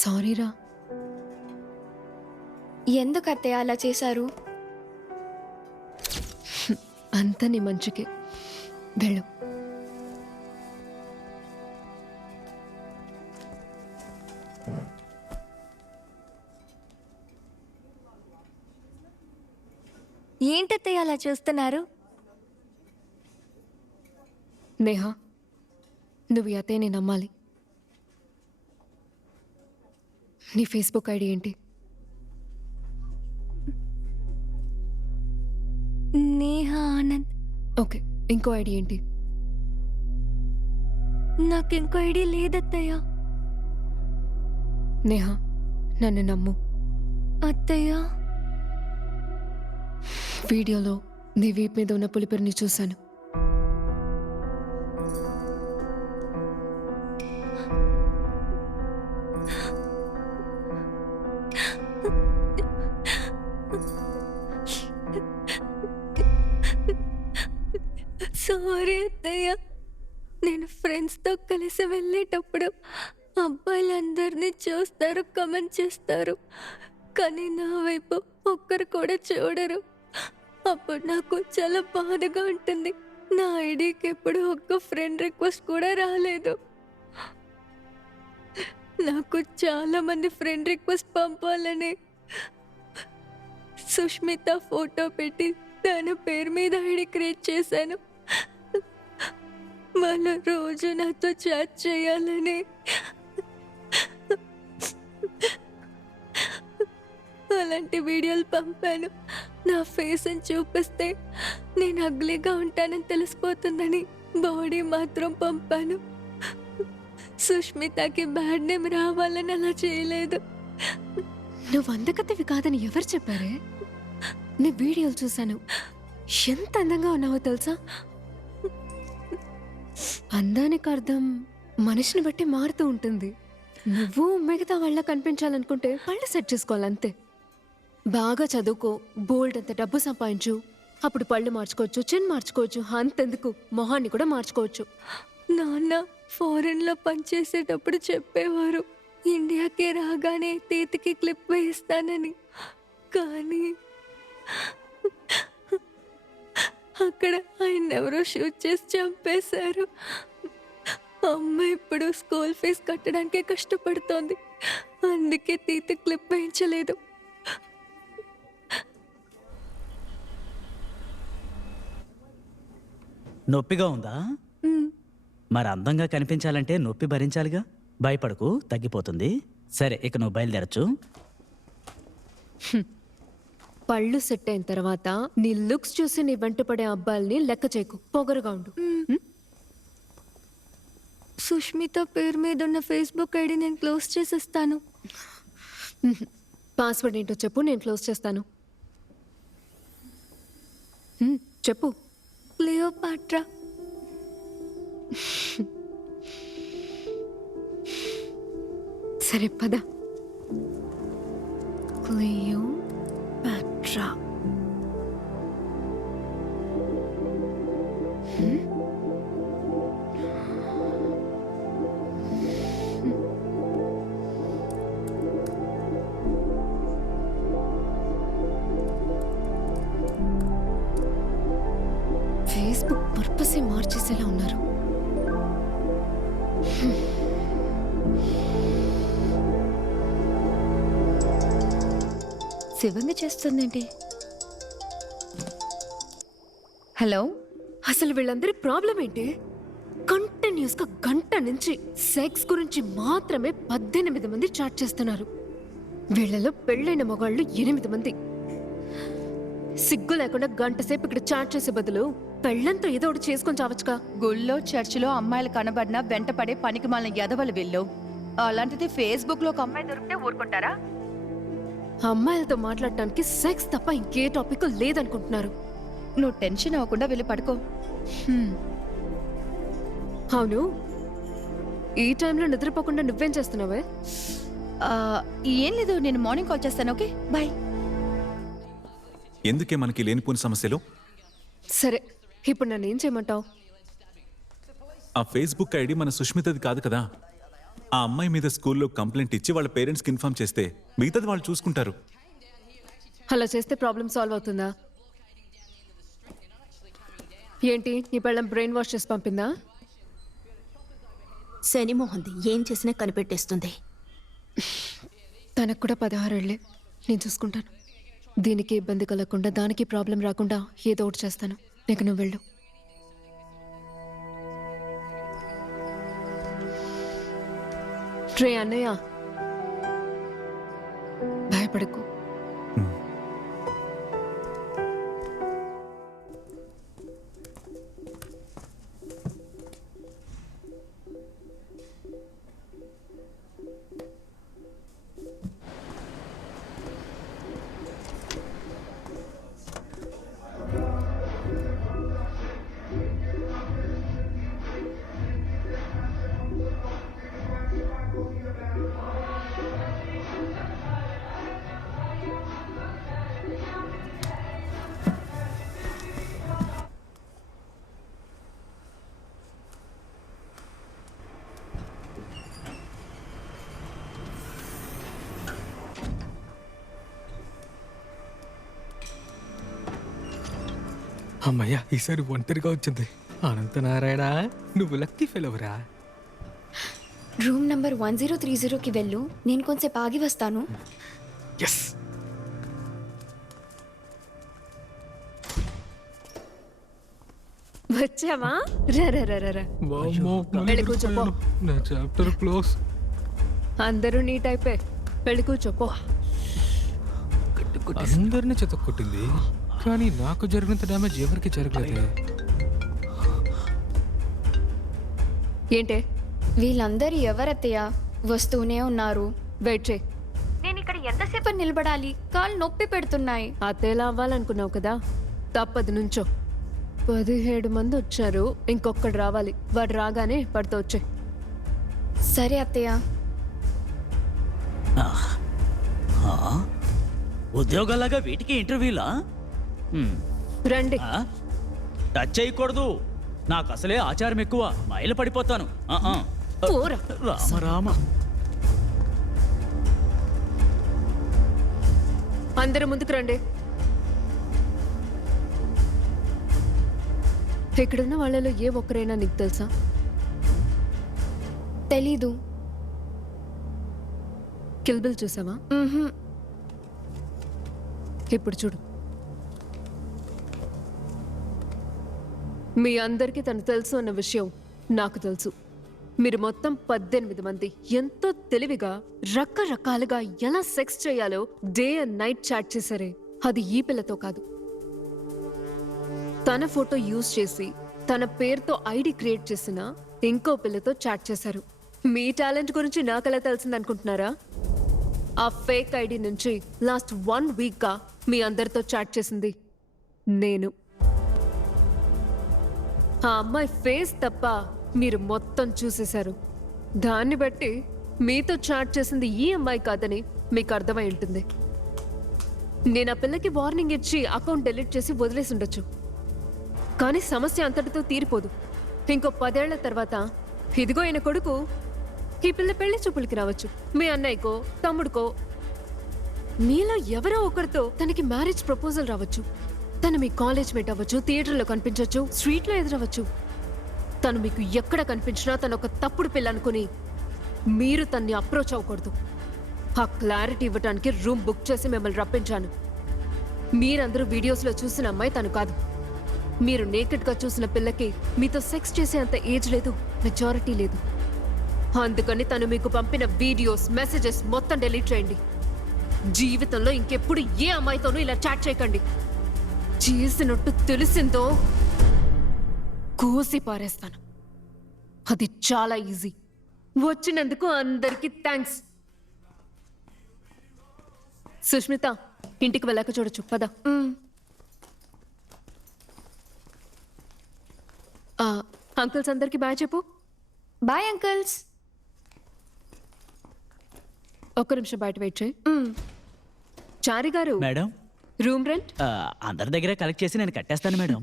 సారీరా. ఎందుకు అత్తయ్య అలా చేశారు? అంత నీ మంచికే. వెళ్ళు. ఏంటత్తయ్య అలా చూస్తున్నారు? నేహా, నువ్వు ఈ అత్తయ్యని నమ్మాలి. నీ ఫేస్బుక్ ఐడి ఏంటి? నేహా ఆనంద్. ఓకే, ఇంకో ఐడి ఏంటి? నాకు ఇంకో ఐడి లేదత్తయ్య. నేహా, నన్ను నమ్ము. అత్తయ్య, వీడియోలో నీ వీప్ మీద ఉన్న పులిపిరిని చూశాను. సారీ అత్తయ్య. నేను ఫ్రెండ్స్తో కలిసి వెళ్ళేటప్పుడు అబ్బాయిలందరినీ చూస్తారు, కమెంట్ చేస్తారు. కానీ నా వైపు ఒక్కరు కూడా చూడరు. అప్పుడు నాకు చాలా బాధగా ఉంటుంది. నా ఐడికి ఎప్పుడు ఒక్క ఫ్రెండ్ రిక్వెస్ట్ కూడా రాలేదు. నాకు చాలా మంది ఫ్రెండ్ రిక్వెస్ట్ పంపాలని సుష్మిత ఫోటో పెట్టి తన పేరు మీద ఐడి క్రియేట్ చేశాను. వాళ్ళు రోజు నాతో చాట్ చేయాలని. అలాంటి వీడియోలు పంపాను. నా ఫేస్ని చూపిస్తే నేను అగ్లీగా ఉంటానని తెలిసిపోతుందని బాడీ మాత్రం పంపాను. సుష్మితకి బ్యాడ్ నేమ్ రావాలని అలా చేయలేదు. నువ్వు అందగతివి కాదని ఎవరు చెప్పారే? నీ వీడియోలు చూశాను. ఎంత అందంగా ఉన్నావో తెలుసా? అందానికి అర్థం మనిషిని బట్టి మారుతూ ఉంటుంది. నువ్వు మిగతా వాళ్ళ కనిపించాలనుకుంటే పళ్ళు సెట్ చేసుకోవాలంతే. బాగా చదువుకో, బోల్డ్ అంత డబ్బు సంపాదించు, అప్పుడు పళ్ళు మార్చుకోవచ్చు, చిన్ మార్చుకోవచ్చు, అంతెందుకు మొహాన్ని కూడా మార్చుకోవచ్చు. నాన్న ఫారెన్లో పనిచేసేటప్పుడు చెప్పేవారు ఇండియాకి రాగానే తీతికి క్లిప్ వేయిస్తానని. కానీ అక్కడ ఆయన ఎవరో షూట్ చేసి చంపేశారు. అమ్మ ఇప్పుడు స్కూల్ ఫీజు కట్టడానికే కష్టపడుతోంది. అందుకే తీతి క్లిప్ వేయించలేదు. నొప్పిగా ఉందా? మరి అందంగా కనిపించాలంటే నొప్పి భరించాలిగా. భయపడకు, తగ్గిపోతుంది. సరే, ఇక నువ్వు బయలుదేరచ్చు. పళ్ళు సెట్ అయిన తర్వాత నీ లుక్స్ చూసి నీ వెంటపడే అబ్బాయిల్ని లెక్క చేయకు. పొగరుగా ఉండు. సుష్మిత పేరు మీద ఉన్న ఫేస్బుక్ ఐడి నేను క్లోజ్ చేసేస్తాను. పాస్వర్డ్ ఏంటో చెప్పు, నేను క్లోజ్ చేస్తాను. చెప్పు. క్లియోపాట్రా. సరే పద. క్లియోపాట్రా. ఫేస్బుక్ పర్పసే మార్చేసేలా ఉన్నారు. శివంగా చేస్తుందేంటి? హలో, అసలు వీళ్ళందరి ప్రాబ్లం ఏంటి? కంటిన్యూస్ గా గంట నుంచి సెక్స్ గురించి మాత్రమే 18 మంది చాట్ చేస్తున్నారు. వీళ్ళలో పెళ్ళైన మగాళ్ళు 8 మంది. సిగ్గు లేకుండా గంట సేపు ఇక్కడ చాట్ చేసే బదులు పెళ్ళంతో ఏదో ఒకటి చేసుకొని చావచ్చుగా. గుళ్ళో చర్చిలో అమ్మాయిలు కనబడినా వెంటపడే పనికి మాలిన ఎదవలు వీళ్ళు. అలాంటిది ఫేస్బుక్ లో ఒక అమ్మాయి దొరికితే ఊరుకుంటారా? అమ్మాయిలతో మాట్లాడటానికి సెక్స్ తప్ప ఇంకే టాపిక్ లేదనుకుంటున్నారు. నువ్వు టెన్షన్ అవ్వకుండా వెళ్ళి పడుకో. అవును, ఈ టైంలో నిద్రపోకుండా నువ్వేం చేస్తున్నావే? ఏం లేదు, నేను మార్నింగ్ కాల్ చేస్తాను. Okay, bye. ఎందుకే మనకి లేనిపోని సమస్యలు? సరే, ఇప్పుడు నన్ను ఏం చేయమంటావు? ఆ ఫేస్బుక్ ఐడి మన సుష్మితది కాదు కదా. ఆ అమ్మాయి మీద స్కూల్లో కంప్లైంట్ ఇచ్చి వాళ్ళ పేరెంట్స్కి ఇన్ఫార్మ్ చేస్తే మిగతాది వాళ్ళు చూసుకుంటారు. అలా చేస్తే ప్రాబ్లం సాల్వ్ అవుతుందా? ఏంటి, నీ పెళ్ళం బ్రెయిన్ వాష్ చేసి పంపిందా? శనిమోహంది ఏం చేసినా కనిపెట్టేస్తుంది. తనకు కూడా 16 ఏళ్లే. నేను చూసుకుంటాను. దీనికి ఇబ్బంది కలగకుండా, దానికి ప్రాబ్లం రాకుండా ఏదో ఒకటి చేస్తాను. నీకు నువ్వు వెళ్ళు. రే అన్నయ్య, భయపడకు. అమ్మయ్యా ఈసారి ఒంటరిగా వచ్చింది. అనంత నారాయణ, నువ్వు లక్కీ ఫెలవరా. రూమ్ నంబర్ 1030కి వెళ్ళు, నేను కొంచెంసేపు ఆగి వస్తాను. ఎస్. వచ్చావా? రా రా రా రా రా. వెళ్ళి కూర్చోపో. నా చాప్టర్ క్లోజ్. అందరూ నీ టైపే. వెళ్ళి కూర్చోపో. అందరినీ చెతక్కొట్టింది, కానీ నాకు జరిగినంత డ్యామేజ్ ఎవరికి జరగలేదే. ఏంటే? వీళ్ళందరూ ఎవరత్తయ్య? వస్తూనే ఉన్నారు. వెయిట్ చేయి. నేను ఇక్కడ ఎంతసేపు నిలబడాలి? కాళ్ళు నొప్పి పెడుతున్నాయి. అతేలా అవ్వాలనుకున్నావు కదా, తప్పదు నుంచో. 17 మంది వచ్చారు, ఇంకొకడు రావాలి. వాడు రాగానే వాడితో వచ్చే. సరే అత్తయ్య. ఉద్యోగాలాగా వీటికి ఇంటర్వ్యూలా? రండి. టచ్ చేయకూడదు, నాకు అసలే ఆచారం ఎక్కువ, మైలు పడిపోతాను. పోరా. రామ రామ. అందరూ ముందుకు రండి. ఇక్కడున్న వాళ్ళలో ఏ ఒక్కరైనా నీకు తెలుసా? తెలీదు. కిల్ బిల్ చూసావా? ఇప్పుడు చూడు. మీ అందరికీ తను తెలుసు అన్న విషయం నాకు తెలుసు. మీరు మొత్తం 18 మంది ఎంతో తెలివిగా రకరకాలుగా ఎలా సెక్స్ చేయాలో డే అండ్ నైట్ చాట్ చేశారే. అది ఈ పిల్లతో కాదు. తన ఫోటో యూజ్ చేసి తన పేరుతో ఐడి క్రియేట్ చేసిన ఇంకో పిల్లతో చాట్ చేశారు. మీ టాలెంట్ గురించి నాకెలా తెలిసిందనుకుంటున్నారా? ఆ ఫేక్ ఐడి నుంచి లాస్ట్ 1 వీక్గా మీ అందరితో చాట్ చేసింది నేను. ఆ అమ్మాయి ఫేస్ తప్ప మీరు మొత్తం చూసేశారు. దాన్ని బట్టి మీతో చాట్ చేసింది ఈ అమ్మాయి కాదని మీకు అర్థమై ఉంటుంది. నేను ఆ పిల్లకి వార్నింగ్ ఇచ్చి అకౌంట్ డెలీట్ చేసి వదిలేసి ఉండొచ్చు, కానీ సమస్య అంతటితో తీరిపోదు. ఇంకో 10 ఏళ్ల తర్వాత ఇదిగో ఈయన కొడుకు ఈ పిల్ల పెళ్లి చూపులకి రావచ్చు. మీ అన్నయ్యకో తమ్ముడికో మీలో ఎవరో ఒకరితో తనకి మ్యారేజ్ ప్రపోజల్ రావచ్చు. తను మీ కాలేజ్ మేట్ అవ్వచ్చు, థియేటర్లో కనిపించవచ్చు, స్ట్రీట్లో ఎదురవచ్చు. తను మీకు ఎక్కడ కనిపించినా తను ఒక తప్పుడు పిల్ల అనుకుని మీరు తన్ని అప్రోచ్ అవ్వకూడదు. ఆ క్లారిటీ ఇవ్వడానికి రూమ్ బుక్ చేసి మిమ్మల్ని రప్పించాను. మీరందరూ వీడియోస్లో చూసిన అమ్మాయి తను కాదు. మీరు నేకెడ్గా చూసిన పిల్లకి మీతో సెక్స్ చేసే అంత ఏజ్ లేదు, మెజారిటీ లేదు. అందుకని తను మీకు పంపిన వీడియోస్, మెసేజెస్ మొత్తం డిలీట్ చేయండి. జీవితంలో ఇంకెప్పుడు ఏ అమ్మాయితోనూ ఇలా చాట్ చేయకండి. చేసినట్టు తెలిసిందో కోసి పారేస్తాను. అది చాలా ఈజీ. వచ్చినందుకు అందరికీ థ్యాంక్స్. సుష్మిత, ఇంటికి వెళ్ళాక చూడొచ్చు. పద. అంకుల్స్ అందరికి బాయ్ చెప్పు. Bye uncles. ఒక్క నిమిషం బయట వెయిట్ చేయి. చారి గారు, మేడం, రూమ్ రెంట్ అందరి దగ్గర కలెక్ట్ చేసి నేను కట్టేస్తాను మేడం.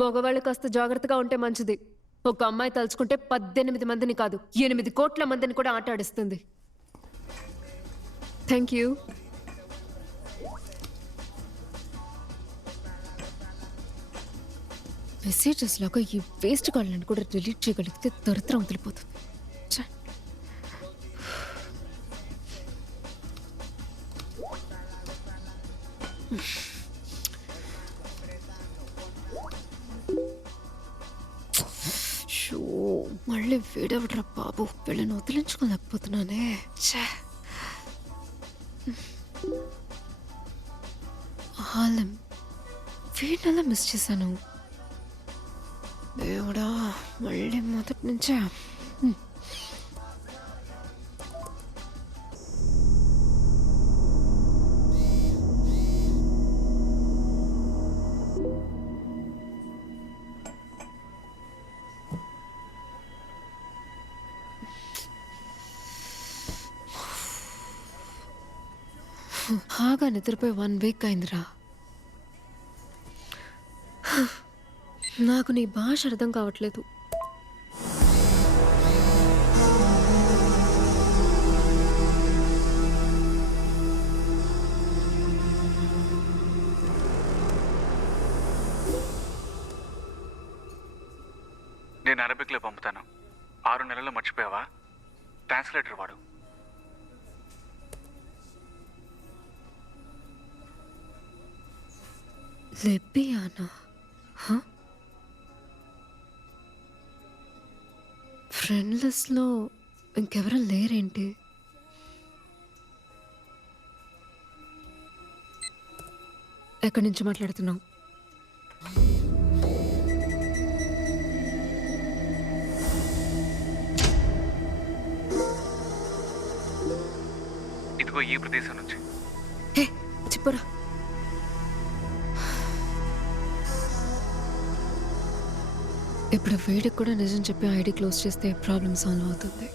మగవాళ్ళు కాస్త జాగ్రత్తగా ఉంటే మంచిది. ఒక అమ్మాయి తలుచుకుంటే 18 మందిని కాదు 8 కోట్ల మందిని కూడా ఆటాడిస్తుంది. Thank you. మెసేజెస్ లాగా ఈ వేస్ట్ కాళ్ళని కూడా డిలీట్ చేయగలిగితే దరిద్రం వదిలిపోతుంది. మళ్ళీ వీడవడరా బాబు, వీళ్ళని వదిలించుకోలేకపోతున్నానే. వీడినలా మిస్ చేశాను. దేవుడా, మళ్ళీ మొదటి నుంచే. బాగా నిద్రపోయి 1 వీక్ అయిందిరా. నాకు నీ భాష అర్థం కావట్లేదు. నేను అరబిక్లో పంపుతాను. 6 నెలల్లో మర్చిపోయావా? ట్రాన్స్లేటర్ వాడు. లెబియానా? ఫ్రెండ్ లిస్ట్లో ఇంకెవరూ లేరేంటి? ఎక్కడి నుంచి మాట్లాడుతున్నావు? ఇదిగో ఈ ప్రదేశం నుంచి. హే చెప్పరా. ఇప్పుడు వీడికి కూడా నిజం చెప్పి ఐడి క్లోజ్ చేస్తే ప్రాబ్లం సాల్వ్ అవుతుంది.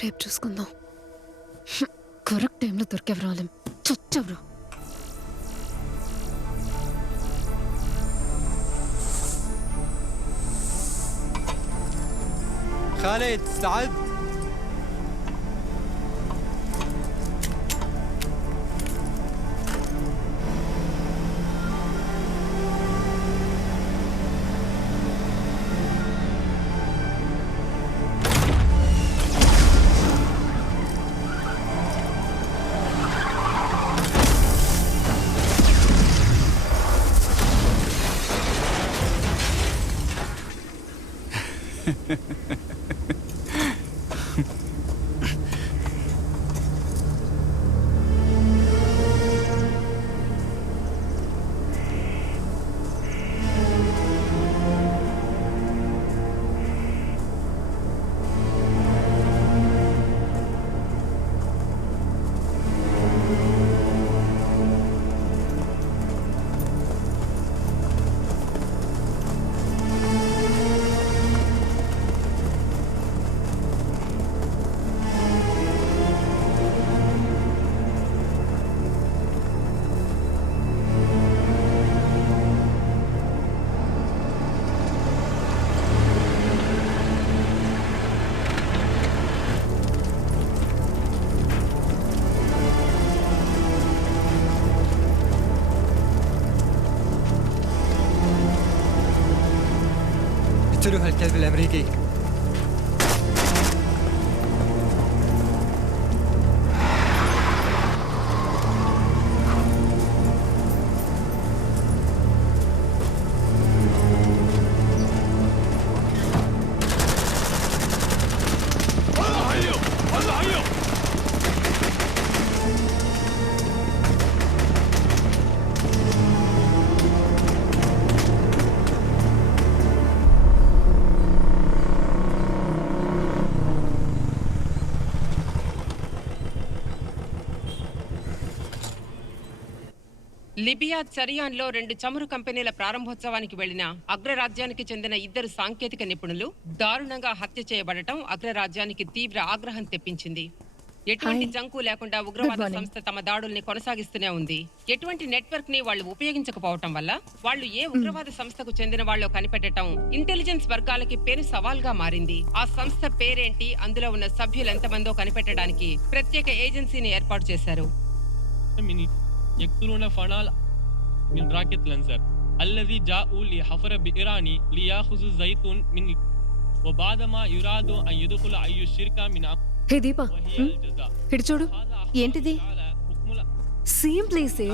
రేపు చూసుకుందాం. కరెక్ట్ టైంలో దొరికెవరాలేం. చొచ్చవరా. خالد سعد اقتلوا هالكلب الامريكي. లిబియా చరియాన్లో 2 చమురు కంపెనీల ప్రారంభోత్సవానికి వెళ్లిన అగ్రరాజ్యానికి చెందిన 2 సాంకేతిక నిపుణులు దారుణంగా హత్య చేయబడటం అగ్రరాజ్యానికి తీవ్ర ఆగ్రహం తెప్పించింది. ఎటువంటి జంకు లేకుండా ఉగ్రవాద సంస్థ తమ దాడుల్ని కొనసాగిస్తూనే ఉంది. ఎటువంటి నెట్వర్క్ ని వాళ్ళు ఉపయోగించకపోవటం వల్ల వాళ్ళు ఏ ఉగ్రవాద సంస్థకు చెందిన వాళ్ళో కనిపెట్టడం ఇంటెలిజెన్స్ వర్గాలకి పెను సవాల్గా మారింది. ఆ సంస్థ పేరేంటి, అందులో ఉన్న సభ్యులు ఎంతమందో కనిపెట్టడానికి ప్రత్యేక ఏజెన్సీని ఏర్పాటు చేశారు. يقتلون فنال من راكت لانسر الذي جاءوا لحفر بإيراني ليأخذوا زيتون من وبعدما يرادوا أن يدخل أي شركة من హే దీపా, ఇటు చూడు. ఏంటిది? సేమ్ ప్లేసే.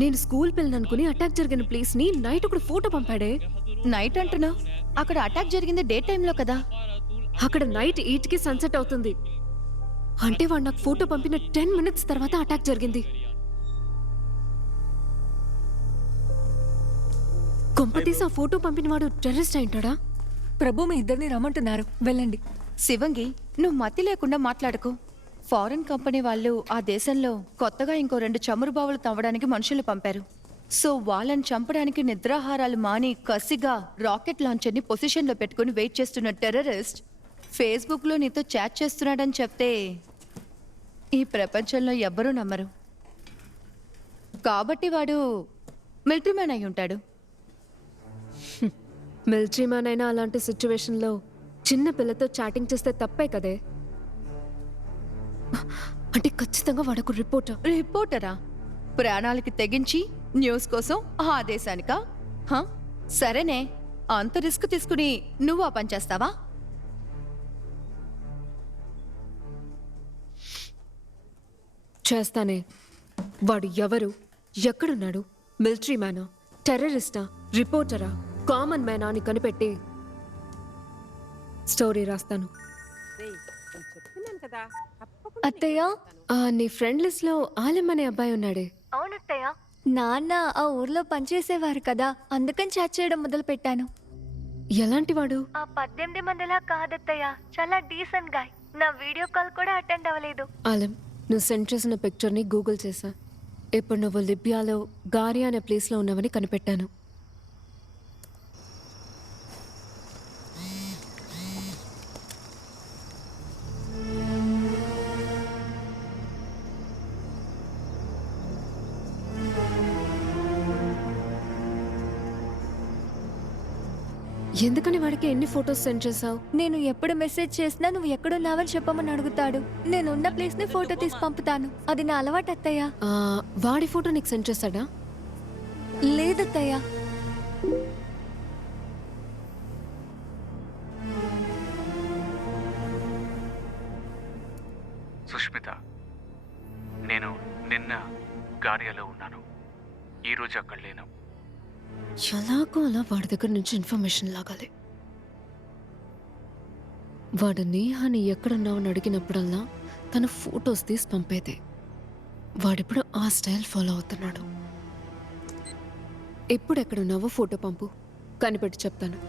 నేను స్కూల్ పిల్లని అనుకుని అటాక్ జరిగిన ప్లేస్ ని నైట్ ఒక ఫోటో పంపాడే. నైట్ అంటున్నా? అక్కడ అటాక్ జరిగింది డే టైంలో కదా. అక్కడ నైట్ 8కి సన్సెట్ అవుతుంది. అంటే వాడు నాకు ఫోటో పంపిన 10 minutes తర్వాత అటాక్ జరిగింది. కొంపతీసి ఆ ఫోటో పంపినవాడు టెర్రరిస్ట్ అయింటాడా? ప్రభు మీ ఇద్దరిని రమ్మంటున్నారు, వెళ్ళండి. శివంగి, నువ్వు మతి లేకుండా మాట్లాడుకో. ఫారెన్ కంపెనీ వాళ్ళు ఆ దేశంలో కొత్తగా ఇంకో 2 చమురు బావులు తవ్వడానికి మనుషులు పంపారు. సో వాళ్ళని చంపడానికి నిద్రాహారాలు మాని కసిగా రాకెట్ లాంచర్ని పొజిషన్లో పెట్టుకుని వెయిట్ చేస్తున్న టెర్రరిస్ట్ ఫేస్బుక్లో నీతో చాట్ చేస్తున్నాడని చెప్తే ఈ ప్రపంచంలో ఎవ్వరూ నమ్మరు. కాబట్టి వాడు మిలిటరీ మ్యాన్ అయి ఉంటాడు. మిలిటరీ మ్యాన్ అయినా అలాంటి సిచ్యువేషన్లో చిన్న పిల్లతో చాటింగ్ చేస్తే తప్పే కదే. అంటే ఖచ్చితంగా వాడకు రిపోర్టరా? ప్రాణాలకి తెగించి న్యూస్ కోసం ఆ దేశానికా? సరేనే, అంత రిస్క్ తీసుకుని నువ్వు ఆ పని చేస్తావా? చేస్తానే. వాడు ఎవరు, ఎక్కడున్నాడు, మిలిటరీ మ్యానా, టెర్రరిస్టా, రిపోర్టరా, కామన్ మ్యానా అని కనిపెట్టి స్టోరీ రాస్తాను. అత్తయ్య, నీ ఫ్రెండ్ లిస్ట్ లో ఆలెం అనే అబ్బాయి ఉన్నాడే. అవునత్తయ్య. నాన్న ఆ ఊర్లో పనిచేసేవారు కదా, అందుకని చాట్ చేయడం మొదలు పెట్టాను. ఎలాంటి వాడు? ఆ 18 మందిలా కాదత్తయ్య, చాలా డీసెంట్ గాయ్. నా వీడియో కాల్ కూడా అటెండ్ అవ్వలేదు. ఆలెం, నువ్వు సెండ్ చేసిన పిక్చర్ ని గూగుల్ చేశా. ఇప్పుడు నువ్వు లిబియాలో గారియా అనే ప్లేస్ లో ఉన్నావని కనిపెట్టాను. ఎందుకని వాడికి ఎన్ని ఫొటోస్ సెండ్ చేసావు? నేను ఎప్పుడు మెసేజ్ చేసినా నువ్వు ఎక్కడున్నావని చెప్పమని అడుగుతాడు. నేనున్న ప్లేస్ ని ఫోటో తీసి పంపుతాను. అది నా అలవాటు అత్తయ్య. వాడి ఫోటో నీకు సెండ్ చేశాడా? లేదత్తయ్య. సుష్మిత, నేను నిన్న గారియాలో ఉన్నాను. ఈరోజు అక్కడ లేను. ఎలాగో అలా వాడి దగ్గర నుంచి ఇన్ఫర్మేషన్ లాగాలి. వాడు నేహాని ఎక్కడున్నావని అడిగినప్పుడల్లా తన ఫొటోస్ తీసి పంపేదే. వాడిప్పుడు ఆ స్టైల్ ఫాలో అవుతున్నాడు. ఎప్పుడు ఎక్కడున్నావో ఫోటో పంపు, కనిపెట్టి చెప్తాను.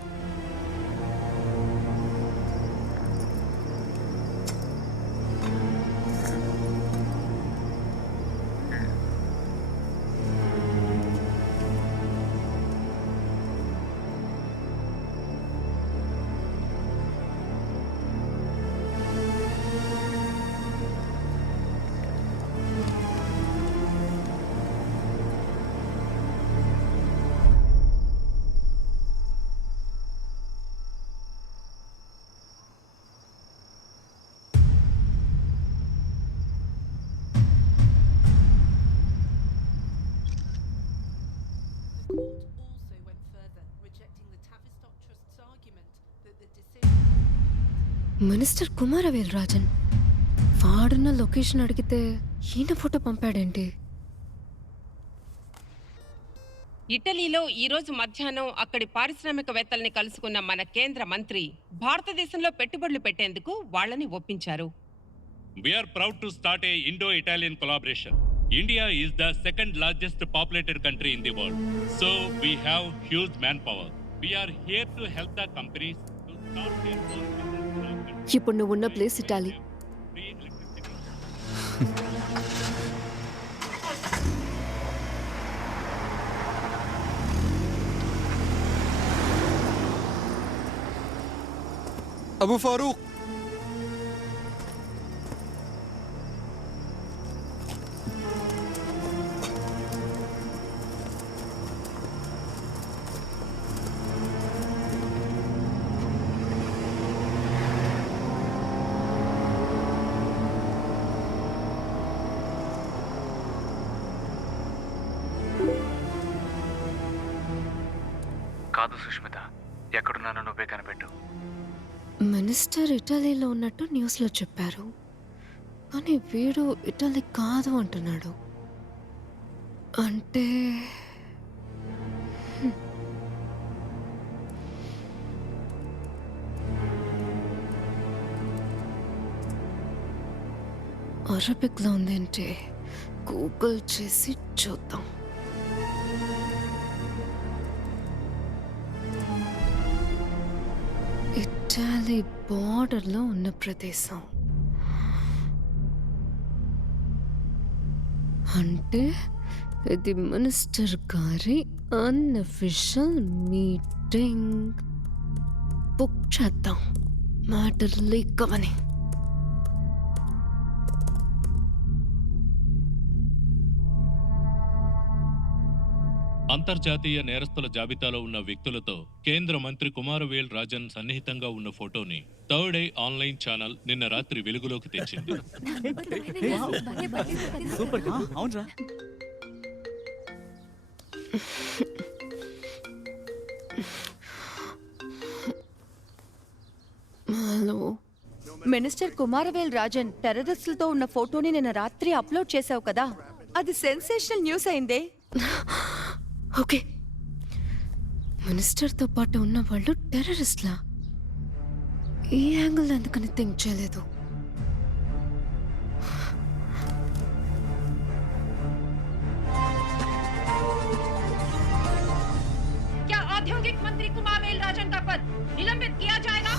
మినిస్టర్ కుమారవేల్ రాజన్ వాడున్న లొకేషన్ అడిగితే ఈయన ఫోటో పంపాడేంటి? ఇటలీలో ఈ రోజు మధ్యాహ్నం అక్కడి పారిశ్రామికవేత్తల్ని కలుసుకున్న మన కేంద్ర మంత్రి భారతదేశంలో పెట్టుబడులు పెట్టేందుకు వాళ్ళని ఒప్పించారు. We are proud to start a Indo-Italian collaboration. India is the second largest populated country in the world. So we have huge manpower. We are here to help the companies to start their own business. ఇప్పుడు నువ్వు ఉన్న place Italy. Abu Farooq, కాదు సుష్మిత, ఎక్కడున్నానో నువ్వే కనిపెట్టు. Minister ఇటలీలో ఉన్నట్టు న్యూస్లో చెప్పారు, కానీ వీడు ఇటలీ కాదు అంటున్నాడు. అంటే అరబిక్లో ఉందేంటి? గూగుల్ చేసి చూద్దాం. ఇటాలీ బార్డర్లో ఉన్న ప్రదేశం అంటే ఇది మినిస్టర్ గారి అన్అఫిషియల్ మీటింగ్. బుక్ చేద్దాం, మ్యాటర్ లీక్ అవని. అంతర్జాతీయ నేరస్తుల జాబితాలో ఉన్న వ్యక్తులతో కేంద్ర మంత్రి కుమారవేల్ రాజన్ సన్నిహితంగా ఉన్న ఫోటోని థర్డ్ ఐ ఆన్లైన్ ఛానల్ నిన్న రాత్రి వెలుగులోకి తెచ్చింది. మినిస్టర్ కుమారవేల్ రాజన్ టెర్రరిస్టులతో ఉన్న ఫోటోని నిన్న రాత్రి అప్లోడ్ చేశావు కదా, అది సెన్సేషనల్ న్యూస్ అయిందే. ఓకే, మినిస్టర్తో పాటు ఉన్న వాళ్ళు టెర్రరిస్ట్లా? ఈ యాంగిల్ ఎందుకని థింక్ చేయలేదు. क्या औद्योगिक मंत्री कुमारवेल राजन का पद निलंबित किया जाएगा?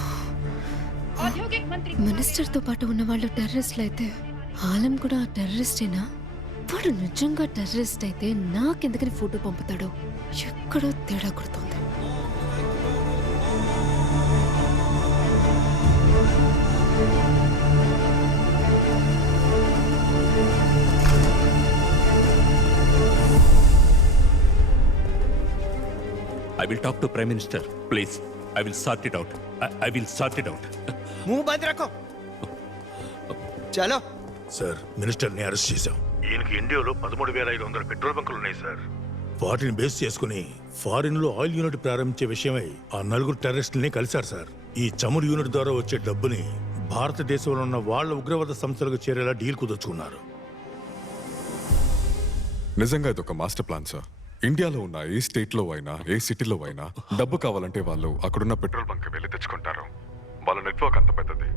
औद्योगिक मंत्री మినిస్టర్తో పాటు ఉన్న వాళ్ళు టెర్రరిస్ట్లు అయితే ఆలం కూడా టెర్రరిస్టేనా? వాడు నిజంగా టెర్రరిస్ట్ అయితే నాకెందుకని ఫోటో పంపుతాడు? ఎక్కడో తేడా కొడుతోంది. I will talk to Prime Minister. Please, I will sort it out. I will sort it out. मुंह बंद रखो. चलो. సార్ మినిస్టర్ని అరెస్ట్ చేశాం. ఈయనకి ఇండియాలో 13,500 పెట్రోల్ బంకులు ఉన్నాయి సార్. వాటిని బేస్ చేసుకుని ఫారిన్ లో ఆయిల్ యూనిట్ ప్రారంభించే విషయమై ఆ 4 టెర్రరిస్టుల్ని కలిశారు సార్. ఈ చమురు యూనిట్ ద్వారా వచ్చే డబ్బుని భారతదేశంలో ఉన్న వాళ్ళ ఉగ్రవాద సంస్థలకు చేరేలా డీల్ కుదుర్చుకున్నారు. నిజంగా ఇదొక మాస్టర్ ప్లాన్ సార్. ఇండియాలో ఉన్న ఏ స్టేట్ లో అయినా ఏ సిటీలో అయినా డబ్బు కావాలంటే వాళ్ళు అక్కడున్న పెట్రోల్ బంక్ వెళ్ళి తెచ్చుకుంటారు. వాళ్ళ నెట్వర్క్ అంత పెద్దది.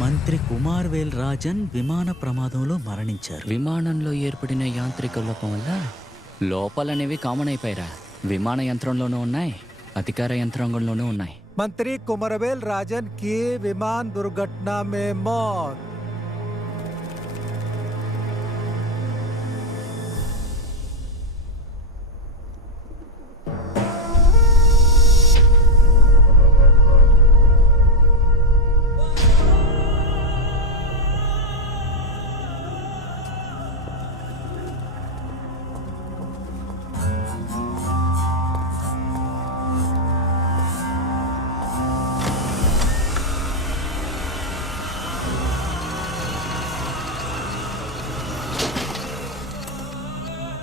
మంత్రి కుమార్వేల్ రాజన్ విమాన ప్రమాదంలో మరణించారు. విమానంలో ఏర్పడిన యాంత్రిక లోపం వల్ల లోపాలనేవి కామన్ అయిపోయారా? విమాన యంత్రంలోనూ ఉన్నాయి, అధికార యంత్రాంగంలోనూ ఉన్నాయి. मंत्री कुमारवेल राजन की विमान दुर्घटना में मौत.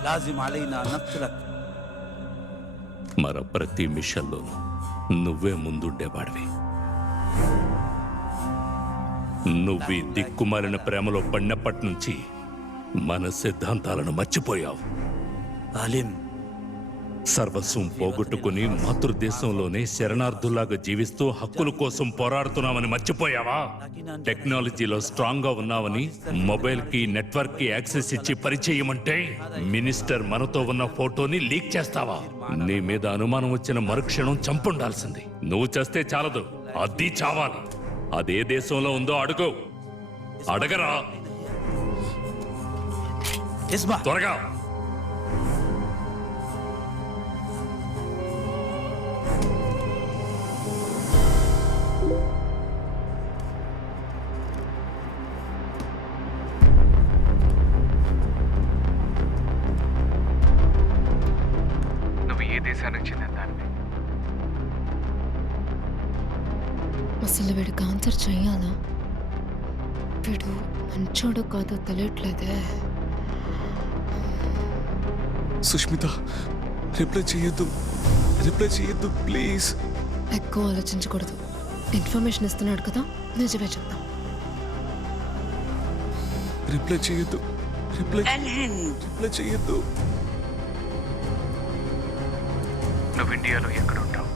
లాజిమ్ అలైనా నక్సలక్. మన ప్రతి మిషన్లోనూ నువ్వే ముందుండేవాడివి. నువ్వు దిక్కుమాలిన ప్రేమలో పడినప్పటి నుంచి మన సిద్ధాంతాలను మర్చిపోయావు. అలీం, సర్వస్వం పోగొట్టుకుని మాతృదేశంలోనే శరణార్థులాగా జీవిస్తూ హక్కుల కోసం పోరాడుతున్నామని మర్చిపోయావా? టెక్నాలజీలో స్ట్రాంగ్ గా ఉన్నావని మొబైల్ కి నెట్వర్క్ కి యాక్సెస్ ఇచ్చి పరిచయమంటే మినిస్టర్ మనతో ఉన్న ఫోటోని లీక్ చేస్తావా? నీ మీద అనుమానం వచ్చిన మరుక్షణం చంపుండాల్సింది. నువ్వు చేస్తే చాలదు, అది చావాలి. అదే దేశంలో ఉందో అడుగు. అడగరా త్వరగా. నువ్వు ఏ దేశానికి చెందిన దానివి? అసలు వీడికి ఆన్సర్ చెయ్యాలా? వీడు మంచోడు కాదో తెలియట్లేదే. సుష్మిత, రిప్లై చేయొద్దు ప్లీజ్. ఎక్కువ ఆలోచించకూడదు. ఇన్ఫర్మేషన్ ఇస్తున్నాడు కదా, నిజమే చెప్తాం. రిప్లై చేయొద్దు. నువ్వు ఇండియాలో ఎక్కడ ఉంటావు?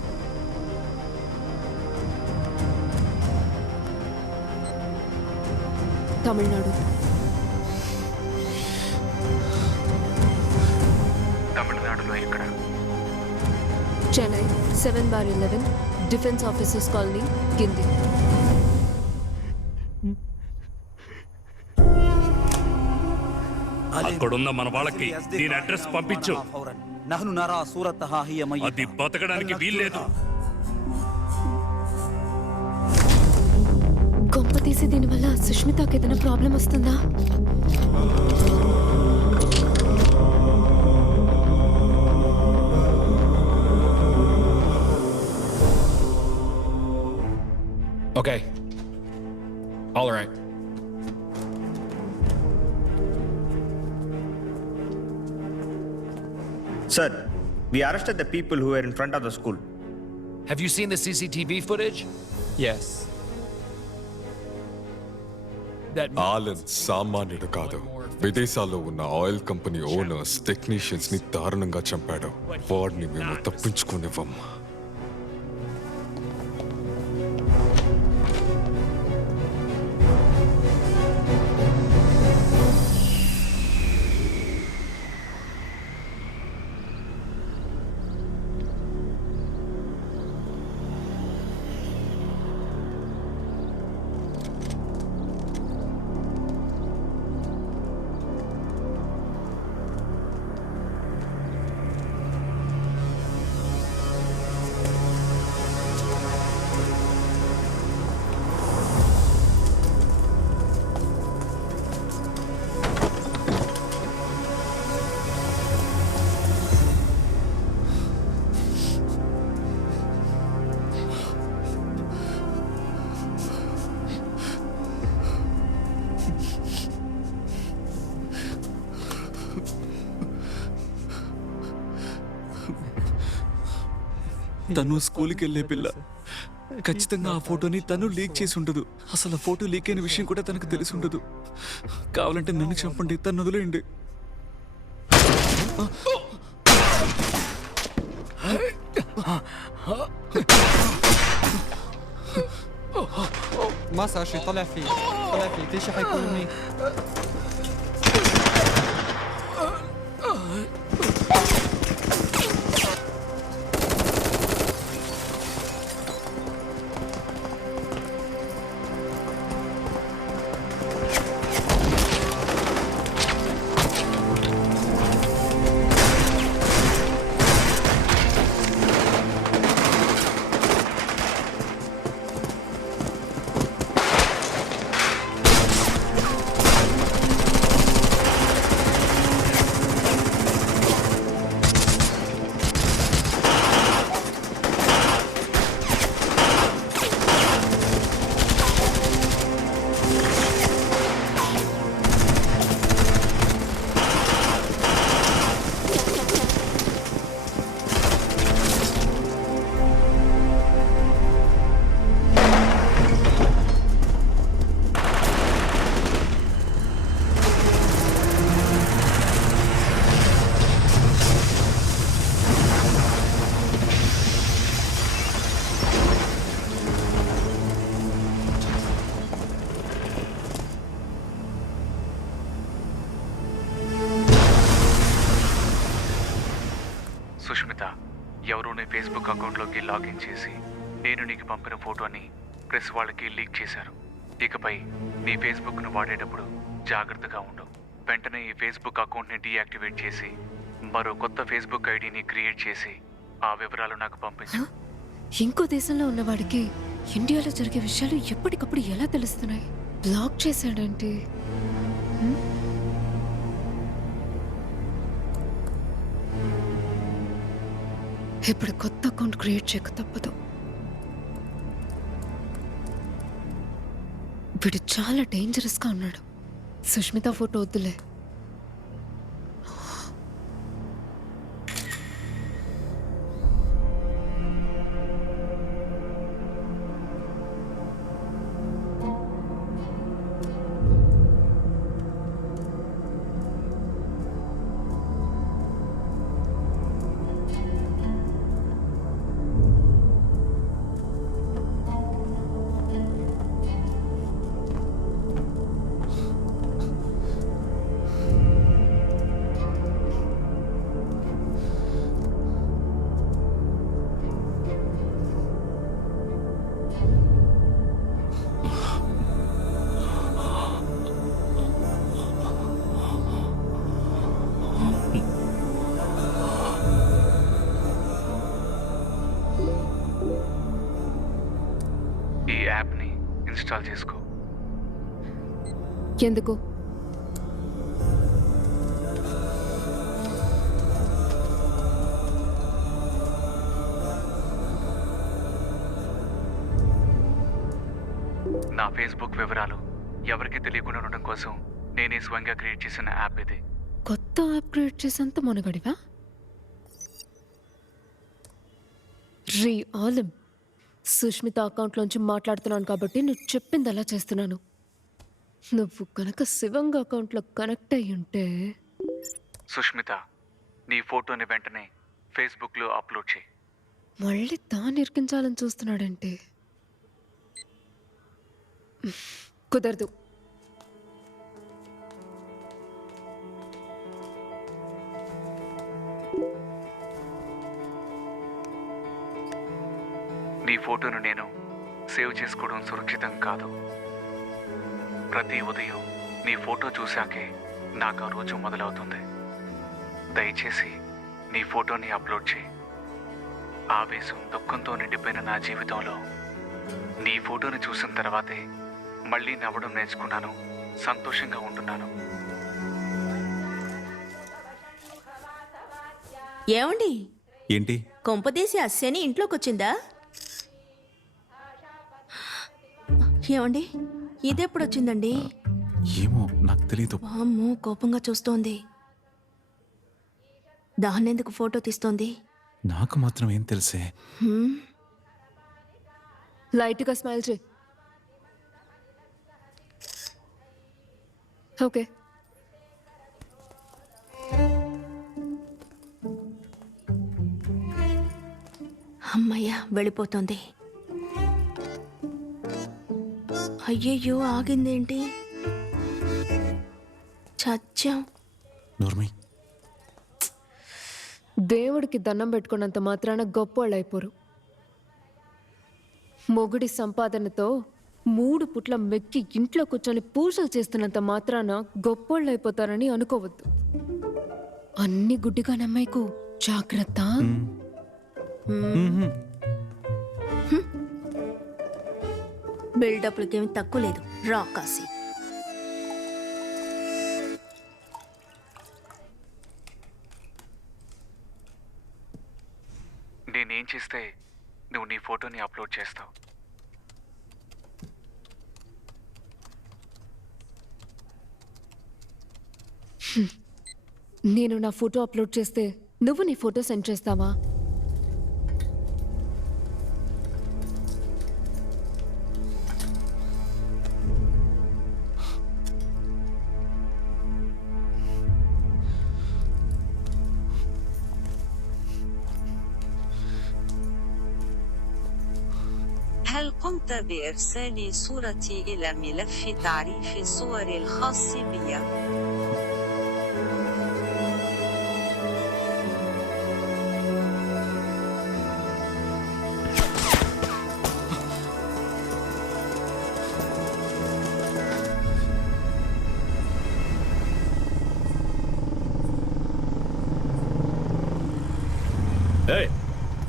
తమిళనాడు. తమిళనాడులో ఎక్కడ? చెన్నై 7/11 డిఫెన్స్ ఆఫీసర్స్ కాలనీ కింది. అక్కడున్న మన వాళ్ళకి దీని అడ్రస్ పంపించు. అది బతకడానికి వీల్లేదు. కొంప తీసి దీనివల్ల సుష్మితకి ఏదైనా ప్రాబ్లం వస్తుందా? Okay. All right. Sir, we arrested the people who were in front of the school. Have you seen the CCTV footage? Yes. Alan సామాన్యుడు కాదు. విదేశాల్లో ఉన్న ఆయిల్ కంపెనీ ఓనర్స్, టెక్నీషియన్స్ ని దారుణంగా చంపాడు. వాడిని మేము తప్పించుకునివ్వం. తను స్కూల్కి వెళ్ళే పిల్ల. ఖచ్చితంగా ఆ ఫోటోని తను లీక్ చేసి ఉండదు. అసలు ఆ ఫోటో లీక్ అయిన విషయం కూడా తనకు తెలిసి ఉండదు. కావాలంటే నన్ను చంపండి, తను వదిలేయండి. ما صار شيء. طلع فيه ليش حيكون منيح. సుష్మిత, ఎవరో నీ ఫేస్బుక్ అకౌంట్లోకి లాగిన్ చేసి నేను నీకు పంపిన ఫోటోని ప్రెస్ వాళ్ళకి లీక్ చేశారు. ఇకపై నీ ఫేస్బుక్ను వాడేటప్పుడు జాగ్రత్తగా ఉండు. వెంటనే ఈ ఫేస్బుక్ అకౌంట్ని డీయాక్టివేట్ చేసి మరో కొత్త ఫేస్బుక్ ఐడిని క్రియేట్ చేసి ఆ వివరాలు నాకు పంపించు. ఇంకో దేశంలో ఉన్నవాడికి ఇండియాలో జరిగే విషయాలు ఎప్పటికప్పుడు ఎలా తెలుస్తున్నాయి? బ్లాక్ చేశాడంటే ఇప్పుడు కొత్త అకౌంట్ క్రియేట్ చేయక తప్పదు. వీడు చాలా డేంజరస్గా ఉన్నాడు. సుష్మిత ఫోటో వద్దులే. ఈ యాప్ని ఇన్స్టాల్ చేసుకో. ఎందుకు? నా ఫేస్బుక్ వివరాలు ఎవరికీ తెలియకుండా ఉండడం కోసం నేనే స్వయంగా క్రియేట్ చేసిన యాప్ ఇది. కొత్త యాప్ క్రియేట్ చేసేంత మనగడివా? రీ ఆలిమ్, సుష్మిత అకౌంట్లోంచి మాట్లాడుతున్నాను కాబట్టి నువ్వు చెప్పింది అలా చేస్తున్నాను. నువ్వు కనుక శివంగ అకౌంట్లో కనెక్ట్ అయ్యి ఉంటే... సుష్మిత, నీ ఫోటోని వెంటనే ఫేస్బుక్లో అప్లోడ్ చేయి. మళ్ళీ దాన్ని ఇరికించాలని చూస్తున్నాడంటే కుదరదు. నీ ఫోటోను నేను సేవ్ చేసుకోవడం సురక్షితం కాదు. ప్రతి ఉదయం నీ ఫోటో చూశాకే నాకు ఆ రోజు మొదలవుతుంది. దయచేసి నీ ఫోటోని అప్లోడ్ చేయి. ఆవేశం, దుఃఖంతో నిండిపోయిన నా జీవితంలో నీ ఫోటోని చూసిన తర్వాతే మళ్ళీ నవ్వడం నేర్చుకున్నాను, సంతోషంగా ఉంటున్నాను. ఏమండి, ఏంటి? కొంపదేసి అస్యని ఇంట్లోకి వచ్చిందా? ఏమండి, ఇదెప్పుడు వచ్చిందండి? ఏమో నాకు తెలీదు. అమ్మో, కోపంగా చూస్తోంది. దాన్నెందుకు ఫోటో తీస్తోంది? నాకు మాత్రం ఏం తెలుసే. లైట్గా స్మైల్ చేయి. ఓకే. అమ్మయ్యా, వెళ్ళిపోతుంది. అయ్యయ్యో, ఆగిందేంటి? చచ్చాం. నోర్మి, దేవుడికి దండం పెట్టుకున్నంత మాత్రాన గొప్పోళ్ళు అయిపోరు. మొగుడి సంపాదనతో 3 పుట్ల మెక్కి ఇంట్లో కూర్చొని పూజలు చేస్తున్నంత మాత్రాన గొప్పోళ్ళు అయిపోతారని అనుకోవద్దు. అన్ని గుడ్డిగా నమ్మాయికు జాగ్రత్త. బిల్డప్లకేమి తక్కువ లేదు. రా కాసి. నేనేం చేస్తే నువ్వు నీ ఫోటోని అప్లోడ్ చేస్తావు? నేను నా ఫోటో అప్లోడ్ చేస్తే నువ్వు నీ ఫోటో సెండ్ చేస్తావా? هل قمت بإرسال صورتي إلى ملف تعريف الصور الخاص بي؟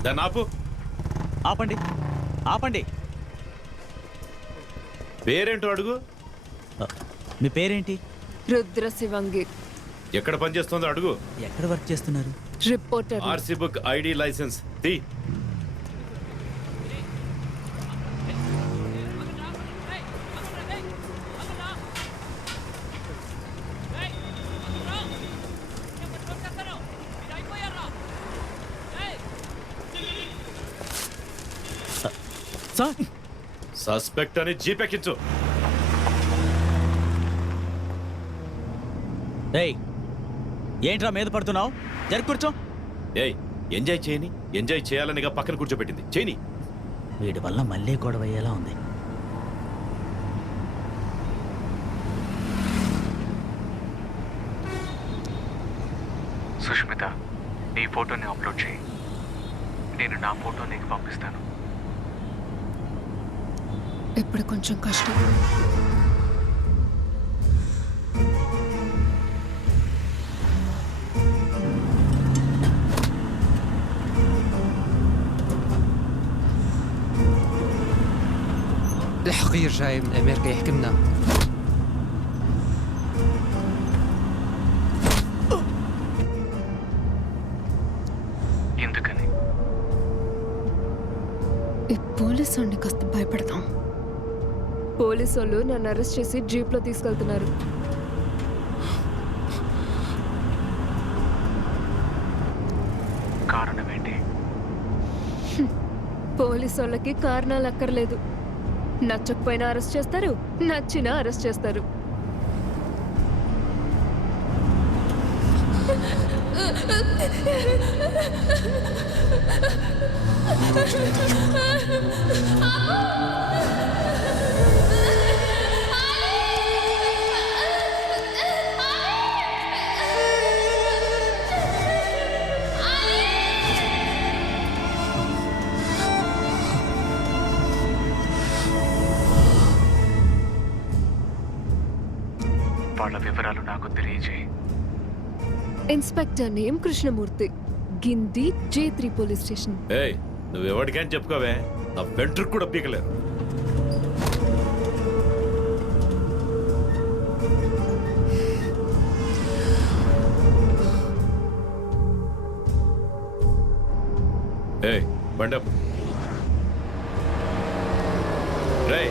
దాన్ని ఆపు. ఆపండి, ఆపండి. పేరేంటో అడుగు. మీ పేరేంటి? రుద్ర శివంగి. ఎక్కడ పనిచేస్తుందో అడుగు. ఎక్కడ వర్క్ చేస్తున్నారు? Reporter. RC book, ID, license తీ. సస్పెక్ట్ అని జీపెక్కించు. ఏయ్, ఏంట్రా మీద పడుతున్నావు? జరి కూర్చో. ఏయ్, ఎంజాయ్ చేయని. ఎంజాయ్ చేయాలనిగా పక్కన కూర్చోబెట్టింది. చేయని. వీడి వల్ల మళ్ళీ గొడవ అయ్యేలా ఉంది. సుష్మిత, నీ ఫోటోని అప్లోడ్ చేయి. నేను నా ఫోటో నీకు పంపిస్తాను. ఇప్పుడు కొంచెం కష్టం. الحقير جاي من أمريكا يحكمنا. ఎందుకని? ఈ పోలీసు వాడిని కాస్త భయపడతాం. పోలీసు వాళ్ళు నన్ను అరెస్ట్ చేసి జీప్లో తీసుకెళ్తున్నారు. కారణం ఏంటి? పోలీసు వాళ్ళకి కారణాలు అక్కర్లేదు. నచ్చకపోయినా అరెస్ట్ చేస్తారు, నచ్చినా అరెస్ట్ చేస్తారు. వాళ్ళ వివరాలు నాకు తెలియజేయి. Inspector name Krishnamurthy, Guindy J3 police station. ఏయ్, నువ్వెవరికైనా చెప్పుకోవే, నా వెంట్రుకు కూడా పీకలేరు. ఏయ్, బండప్ రే,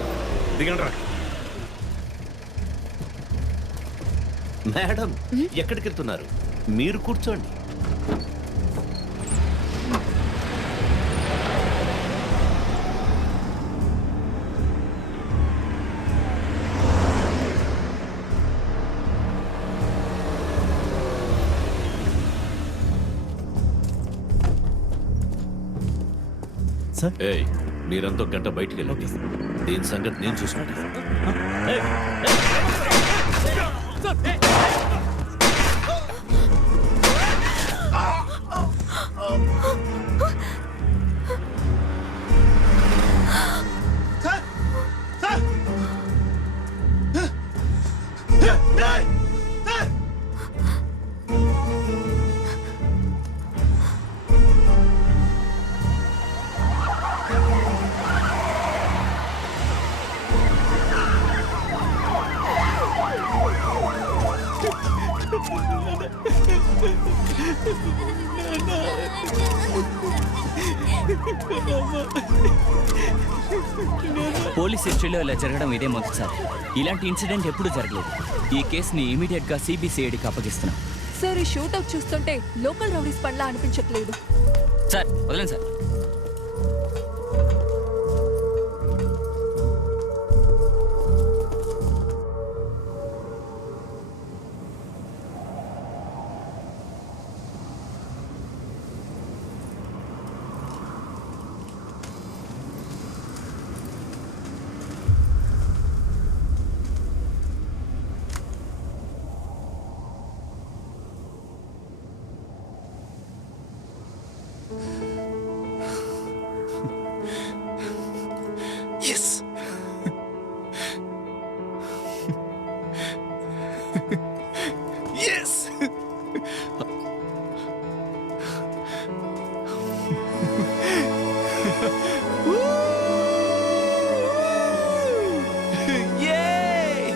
దిగండి రా. మేడం, ఎక్కడికి వెళ్తున్నారు? మీరు కూర్చోండి. ఏయ్, మీరంతా గంట బయటికి వెళ్ళండి. దీని సంగతి నేను చూసుకుంటాను. పోలీస్ హిస్టరీలో ఇలా జరగడం ఇదే మొదటిసారి. ఇలాంటి ఇన్సిడెంట్ ఎప్పుడూ జరగలేదు. ఈ కేసుని ఇమీడియట్ గా సిబిసిఐడికి అప్పగిస్తున్నాం. సార్, ఈ షూటౌట్ చూస్తుంటే లోకల్ రౌడీస్ పనిలా అనిపించట్లేదు. సార్ వదలండి సార్. Yes. Yes. Yay!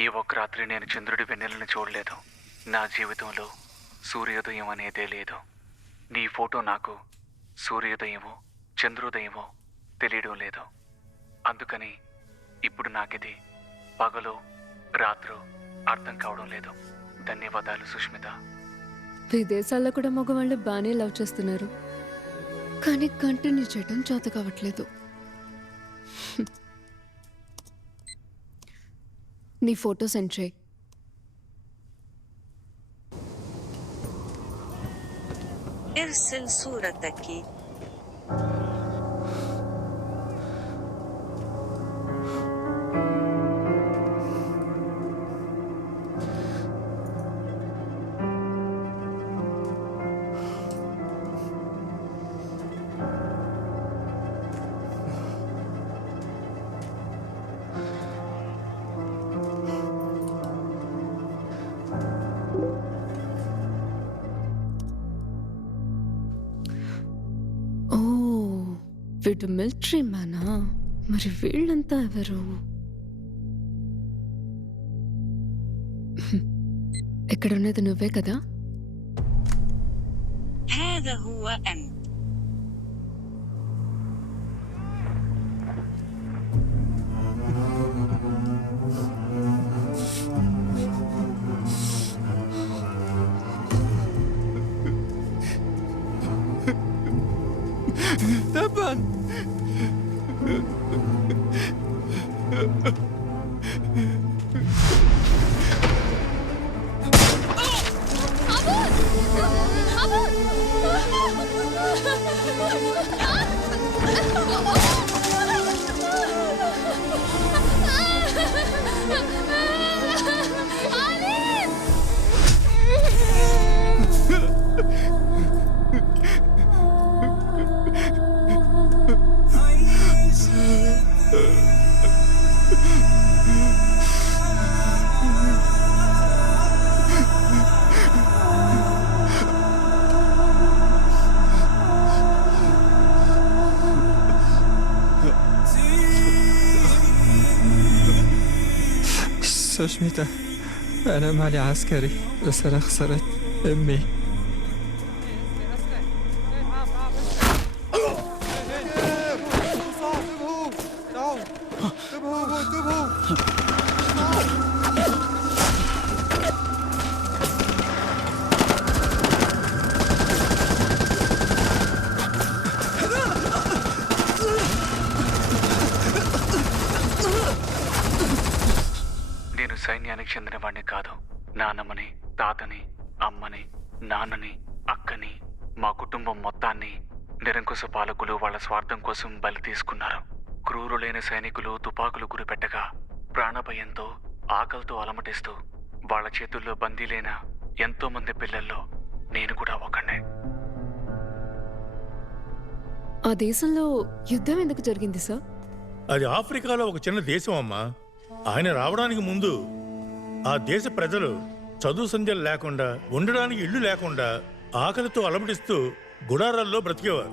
ఏ ఒక్క రాత్రి నేను చంద్రుడి వెన్నెలని చూడలేదు. నా జీవితంలో సూర్యోదయం అనేదే లేదు. నీ ఫోటో నాకు సూర్యోదయమో చంద్రోదయమో తెలియడం లేదు. అందుకని ఇప్పుడు నాకిది పగలు రాత్రు అర్థం కావడం లేదు. ధన్యవాదాలు సుష్మిత. విదేశాల్లో కూడా మగవాళ్ళు బాగానే లవ్ చేస్తున్నారు, కానీ కంటిన్యూ చేయడం చేత కావట్లేదు. నీ ఫోటో సెండ్ చేయి. ارسل صورتك. వీడు మిలిటరీ మ్యానా? మరి వీళ్ళంతా ఎవరు? ఇక్కడ ఉన్నది నువ్వే కదా? هذا هو أنت. تبا سوشميتا، أنا مالي عسكري بس أنا خسرت أمي. నేను సైన్యానికి చెందిన వాడిని కాదు. నాన్నమ్మని, తాతని, అమ్మని, నాన్నని, అక్కని, మా కుటుంబం మొత్తాన్ని నిరంకుశ పాలకులు వాళ్ళ స్వార్థం కోసం బలి తీసుకున్నారు. క్రూరులైన సైనికులు తుపాకులు గురిపెట్టగా ప్రాణభయంతో, ఆకలితో అలమటిస్తూ వాళ్ళ చేతుల్లో బందీలైన ఎంతో మంది పిల్లల్లో నేను కూడా ఒకనే. ఆ దేశంలో యుద్ధం ఎందుకు జరిగింది సార్? అది ఆఫ్రికాలో ఒక చిన్న దేశం అమ్మా. ఆయన రావడానికి ముందు ఆ దేశ ప్రజలు చదువు సంధ్యలు లేకుండా, ఉండడానికి ఇళ్ళు లేకుండా, ఆకలితో అలమటిస్తూ గుడారాల్లో బ్రతికేవారు.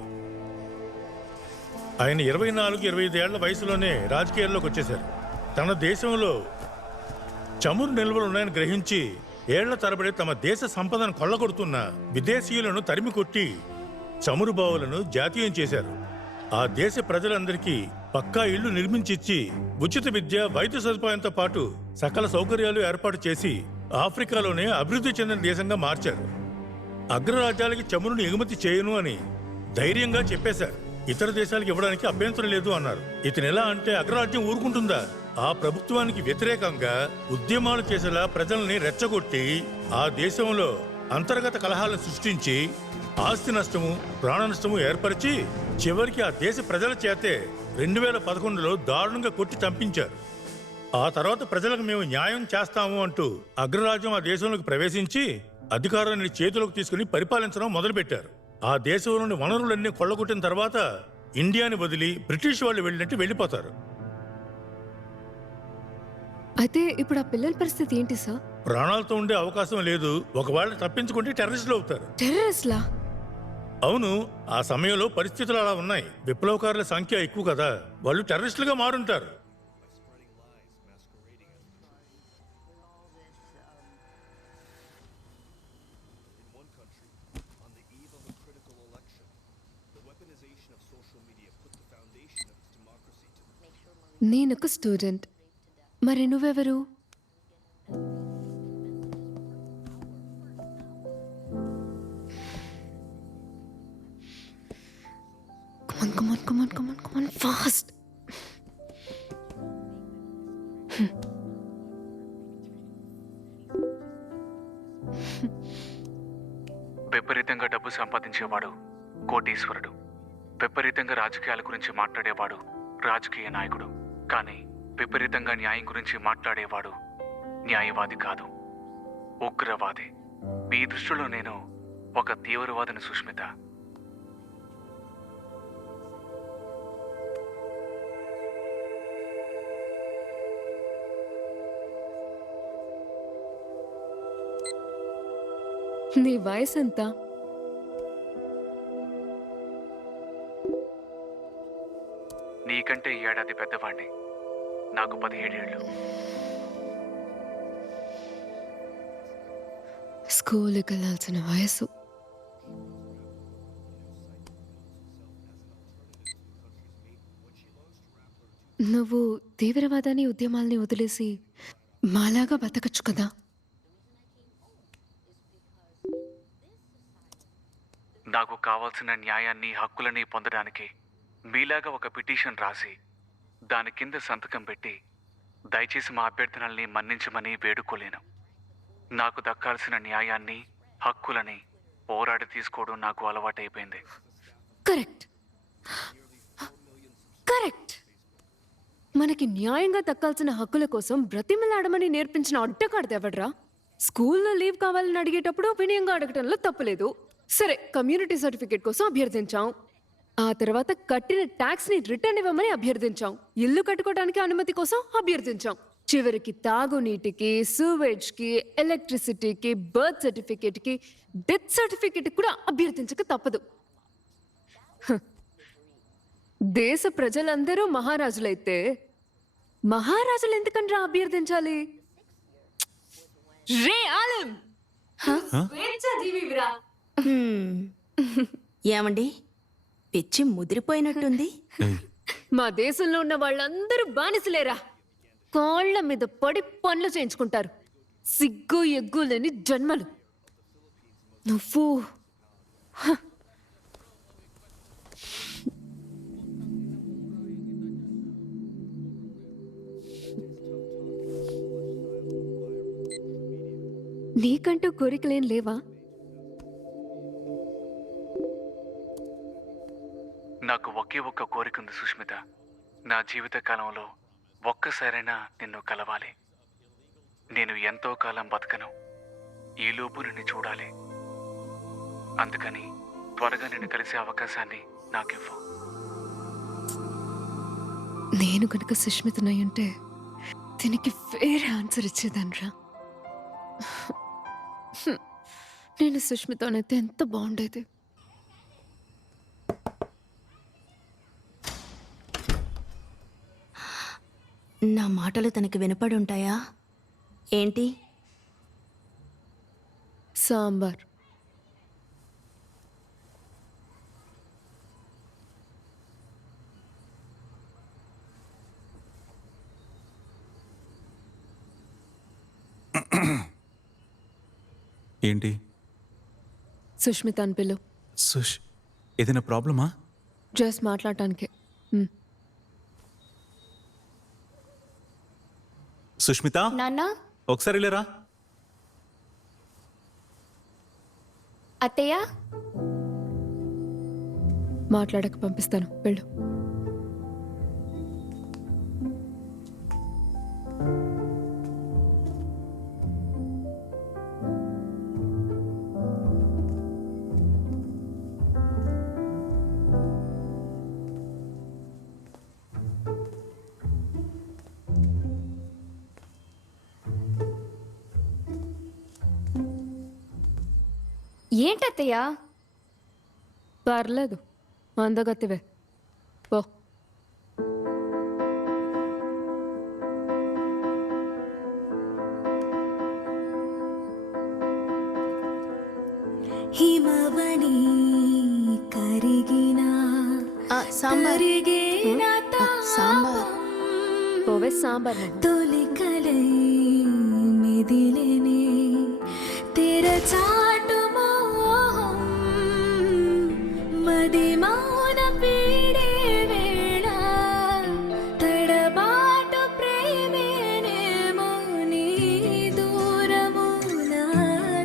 ఆయన 24-25 ఏళ్ల వయసులోనే రాజకీయాల్లోకి వచ్చేశారు. తన దేశంలో చమురు నిల్వలు ఉన్నాయని గ్రహించి ఏళ్ల తరబడి తమ దేశ సంపదను కొల్లగొడుతున్న విదేశీయులను తరిమి కొట్టి చమురు బావులను జాతీయం చేశారు. ఆ దేశ ప్రజలందరికీ పక్కా ఇళ్లు నిర్మించిచ్చి ఉచిత విద్య, వైద్య సదుపాయంతో పాటు సకల సౌకర్యాలు ఏర్పాటు చేసి ఆఫ్రికాలోనే అభివృద్ధి చెందిన దేశంగా మార్చారు. అగ్రరాజ్యాలకి చమురును ఎగుమతి చేయను అని ధైర్యంగా చెప్పేశారు. ఇతర దేశాలకు ఇవ్వడానికి అభ్యంతరం లేదు అన్నారు. ఇతను ఎలా అంటే అగ్రరాజ్యం ఊరుకుంటుందా? ఆ ప్రభుత్వానికి వ్యతిరేకంగా ఉద్యమాలు చేసేలా ప్రజల్ని రెచ్చగొట్టి ఆ దేశంలో అంతర్గత కలహాలను సృష్టించి ఆస్తి నష్టము, ప్రాణ నష్టము ఏర్పరిచి చివరికి ఆ దేశ ప్రజల చేతే 2011లో దారుణంగా కొట్టి చంపించారు. ఆ తర్వాత ప్రజలకు మేము న్యాయం చేస్తాము అంటూ అగ్రరాజ్యం ఆ దేశంలోకి ప్రవేశించి అధికారాన్ని చేతులకు తీసుకుని పరిపాలించడం మొదలుపెట్టారు. ఆ దేశంలోని వనరులన్నీ కొల్లగొట్టిన తర్వాత ఇండియాని వదిలి బ్రిటిష్ వాళ్ళు వెళ్ళినట్టు వెళ్ళిపోతారు. అయితే ఇప్పుడు ఆ పిల్లల పరిస్థితి ఏంటి సార్? ప్రాణాలతో ఉండే అవకాశం లేదు. ఒకవేళ తప్పించుకుంటే టెర్రరిస్టులు అవుతారు. టెర్రరిస్ట్లా? అవును, ఆ సమయంలో పరిస్థితులు అలా ఉన్నాయి. విప్లవకారుల సంఖ్య ఎక్కువ కదా, వాళ్ళు టెర్రరిస్టులుగా మారుంటారు. నేనొక స్టూడెంట్, మరి నువ్వెవరు? Come on, fast. విపరీతంగా డబ్బు సంపాదించేవాడు కోటీశ్వరుడు. విపరీతంగా రాజకీయాల గురించి మాట్లాడేవాడు రాజకీయ నాయకుడు. కానీ విపరీతంగా న్యాయం గురించి మాట్లాడేవాడు న్యాయవాది కాదు, ఉగ్రవాది. మీ దృష్టిలో నేను ఒక తీవ్రవాదిని సుష్మిత. నీ వయసు ఎంత? నీకంటే ఈ ఏడాది పెద్దవాణ్ణి. నాకు 17 ఏళ్ళు. స్కూల్కి వెళ్ళాల్సిన వయసు. నువ్వు తీవ్రవాదాన్ని ఉద్యమాల్ని వదిలేసి మాలాగా బతకచ్చు కదా. నాకు కావాల్సిన న్యాయాన్ని, హక్కులని పొందడానికి మీలాగా ఒక పిటిషన్ రాసి దాని కింద సంతకం పెట్టి దయచేసి మా అభ్యర్థనల్ని మన్నించమని వేడుకోలేను. నాకు దక్కాల్సిన న్యాయాన్ని, హక్కులని పోరాడి తీసుకోవడం నాకు అలవాటైపోయింది. Correct correct. మనకి న్యాయంగా దక్కాల్సిన హక్కుల కోసం బ్రతిమలాడమని నేర్పించిన అడ్డకాడదేవడ్రా. స్కూల్లో లీవ్ కావాలని అడిగేటప్పుడు వినయంగా అడగటంలో తప్పులేదు. సరే, కమ్యూనిటీ సర్టిఫికేట్ కోసం అభ్యర్థించాం. ఆ తర్వాత కట్టిన ట్యాక్స్ ని రిటర్న్ ఇవ్వమని అభ్యర్థించాం. ఇల్లు కట్టుకోవడానికి అనుమతి కోసం అభ్యర్థించాం. చివరికి తాగునీటికి, సూవేజ్ కి, ఎలక్ట్రిసిటీకి, బర్త్ సర్టిఫికేట్ కి, డెత్ సర్టిఫికేట్ కూడా అభ్యర్థించక తప్పదు. దేశ ప్రజలందరూ మహారాజులైతే మహారాజులు ఎందుకనరా అభ్యర్థించాలి? రే ఆలం, ఏమండి, పిచ్చి ముదిరిపోయినట్టుంది. మా దేశంలో ఉన్న వాళ్ళందరూ బానిసలేరా. కాళ్ళ మీద పడి పనులు చేయించుకుంటారు. సిగ్గు ఎగ్గు లేని జన్మలు. నువ్వు నీకంటూ కోరికలేం లేవా? నాకు ఒకే ఒక్క కోరిక ఉంది సుష్మిత. నా జీవిత కాలంలో ఒక్కసారైనా నిన్ను కలవాలి. నేను ఎంతో కాలం బతకను. ఈలోపు నిన్ను చూడాలి. అందుకని త్వరగా నిన్ను కలిసే అవకాశాన్ని నాకివ్వు. నేను కనుక సుష్మితనయ్యుంటే దీనికి వేరే ఆన్సర్ ఇచ్చేదాన్రా. నేను సుష్మిత అయితే ఎంత బాగుండేది. నా మాటలు తనకి వినపడి ఉంటాయా ఏంటి? సాంబార్. ఏంటి? సుష్మిత అని పిలు. ఏదైనా ప్రాబ్లమా? జస్ట్ మాట్లాడటానికే. సుష్మిత, నాన్న, ఒకసారి లేరా. అత్తయ్య, మాట్లాడక పంపిస్తాను, వెళ్ళు. ఏంటత్తయ్యా? పర్లేదు, అందగత్తివే పో. హిమవని కరిగిన సాంబార్. సాంబార్ పోవే. సాంబార్ తొలికలై మిదిలేనే తెరచాటు మోహం మది మౌన పీడే వేళ తడబాటు ప్రేమేనేమో నీ దూరము నా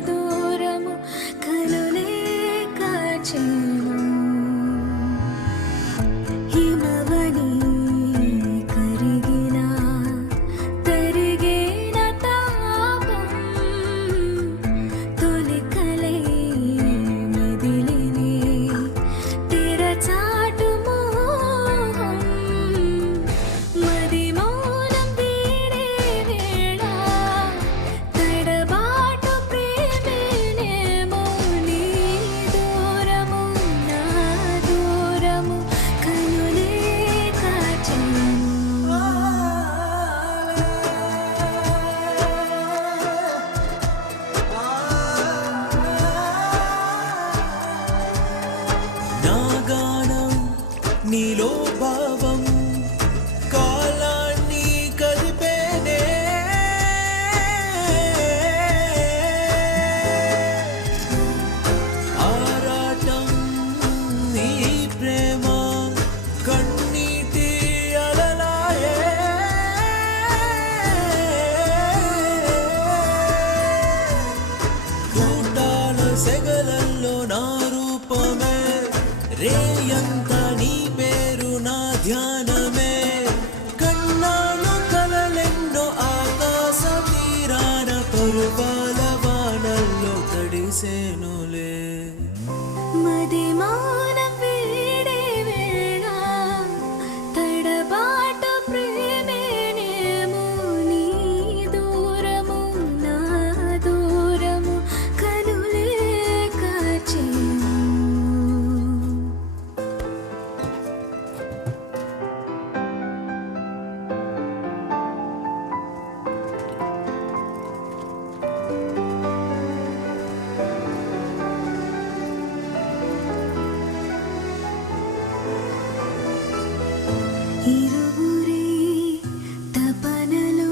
దూరము కనులే కాచేను హిమవని కరిగిన తరిగేన తాపం తొలికలై మిదిలినే తెరచాటు మోహం మది మౌనం వీడే వేళ తడబాటు ప్రేమేనేమో నీ దూరము నీలో భావం కాలాన్ని కదిపేనే ఆరాటం నీ ప్రేమ కన్నీటి అలలాయే కూటాల సెగలల్లో నా రూపమే రేయంత నీ పేరు నా ధ్యానమే కన్నాను కలలెన్నో ఆకాశ తీరాన పరువాల వానల్లో తడిసేనులే మది మౌనం వీడే వేళ తడబాటు ప్రేమేనేమో నీ దూరము నా దూరము కనులే కాచేను ఇరువురే తపనలు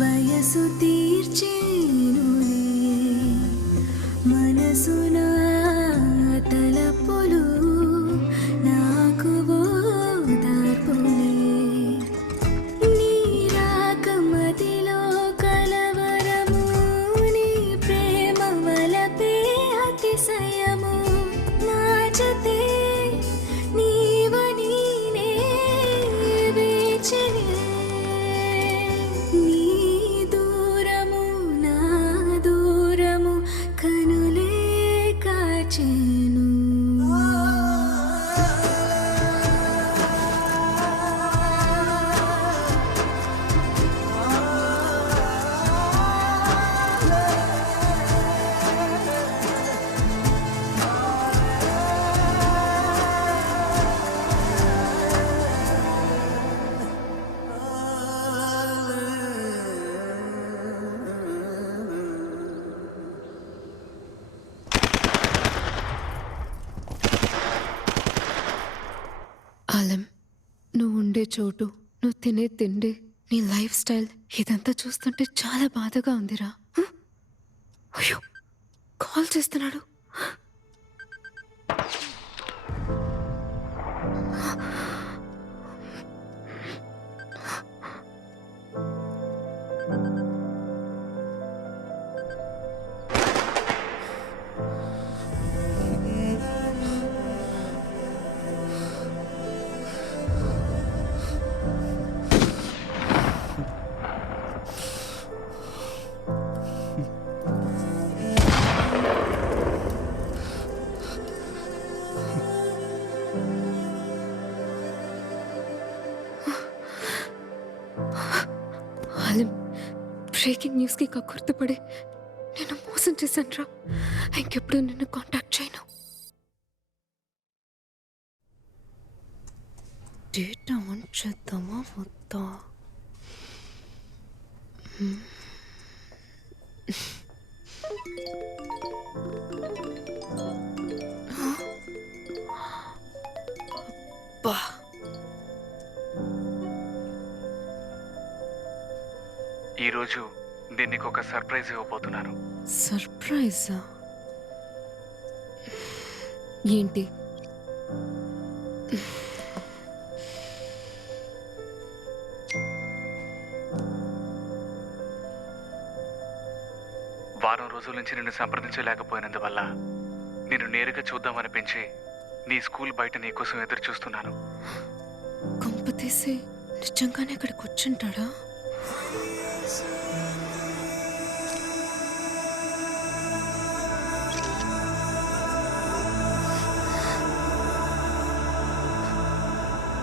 వయసు తీర్చేనులే మనసున తలపులు నాకు ఓదార్పులే నీ రాక మదిలో కలవరము నీ ప్రేమ వలపే అతిశయము నా జతే నీవని నే వేచినే నీ దూరము నా దూరము కనులే కాచెను ఆలం నువ్వు ఉండే చోటు నువ్వు తినే తిండి నీ లైఫ్ స్టైల్ ఇదంతా చూస్తుంటే చాలా బాధగా ఉందిరా హ? అయ్యో కాల్ చేస్తున్నాడు ఆలం బ్రేకింగ్ న్యూస్కి గుర్తుపడి నేను మోసం చేశాను రా ఇంకెప్పుడు నిన్ను కాంటాక్ట్ చేయను డేటా ఆన్ చేద్దామా వద్దా అబ్బా ఈరోజు దీనికి ఒక సర్ప్రైజ్ ఇవ్వబోతున్నాను. సర్ప్రైజా ఏంటి వారం రోజుల నుంచి నిన్ను సంప్రదించలేకపోయినందువల్ల నిన్ను నేరుగా చూద్దామనిపించి నీ స్కూల్ బయట నీకోసం ఎదురు చూస్తున్నాను. కొంప తీసి నిజంగానే ఇక్కడ కూర్చుంటాడా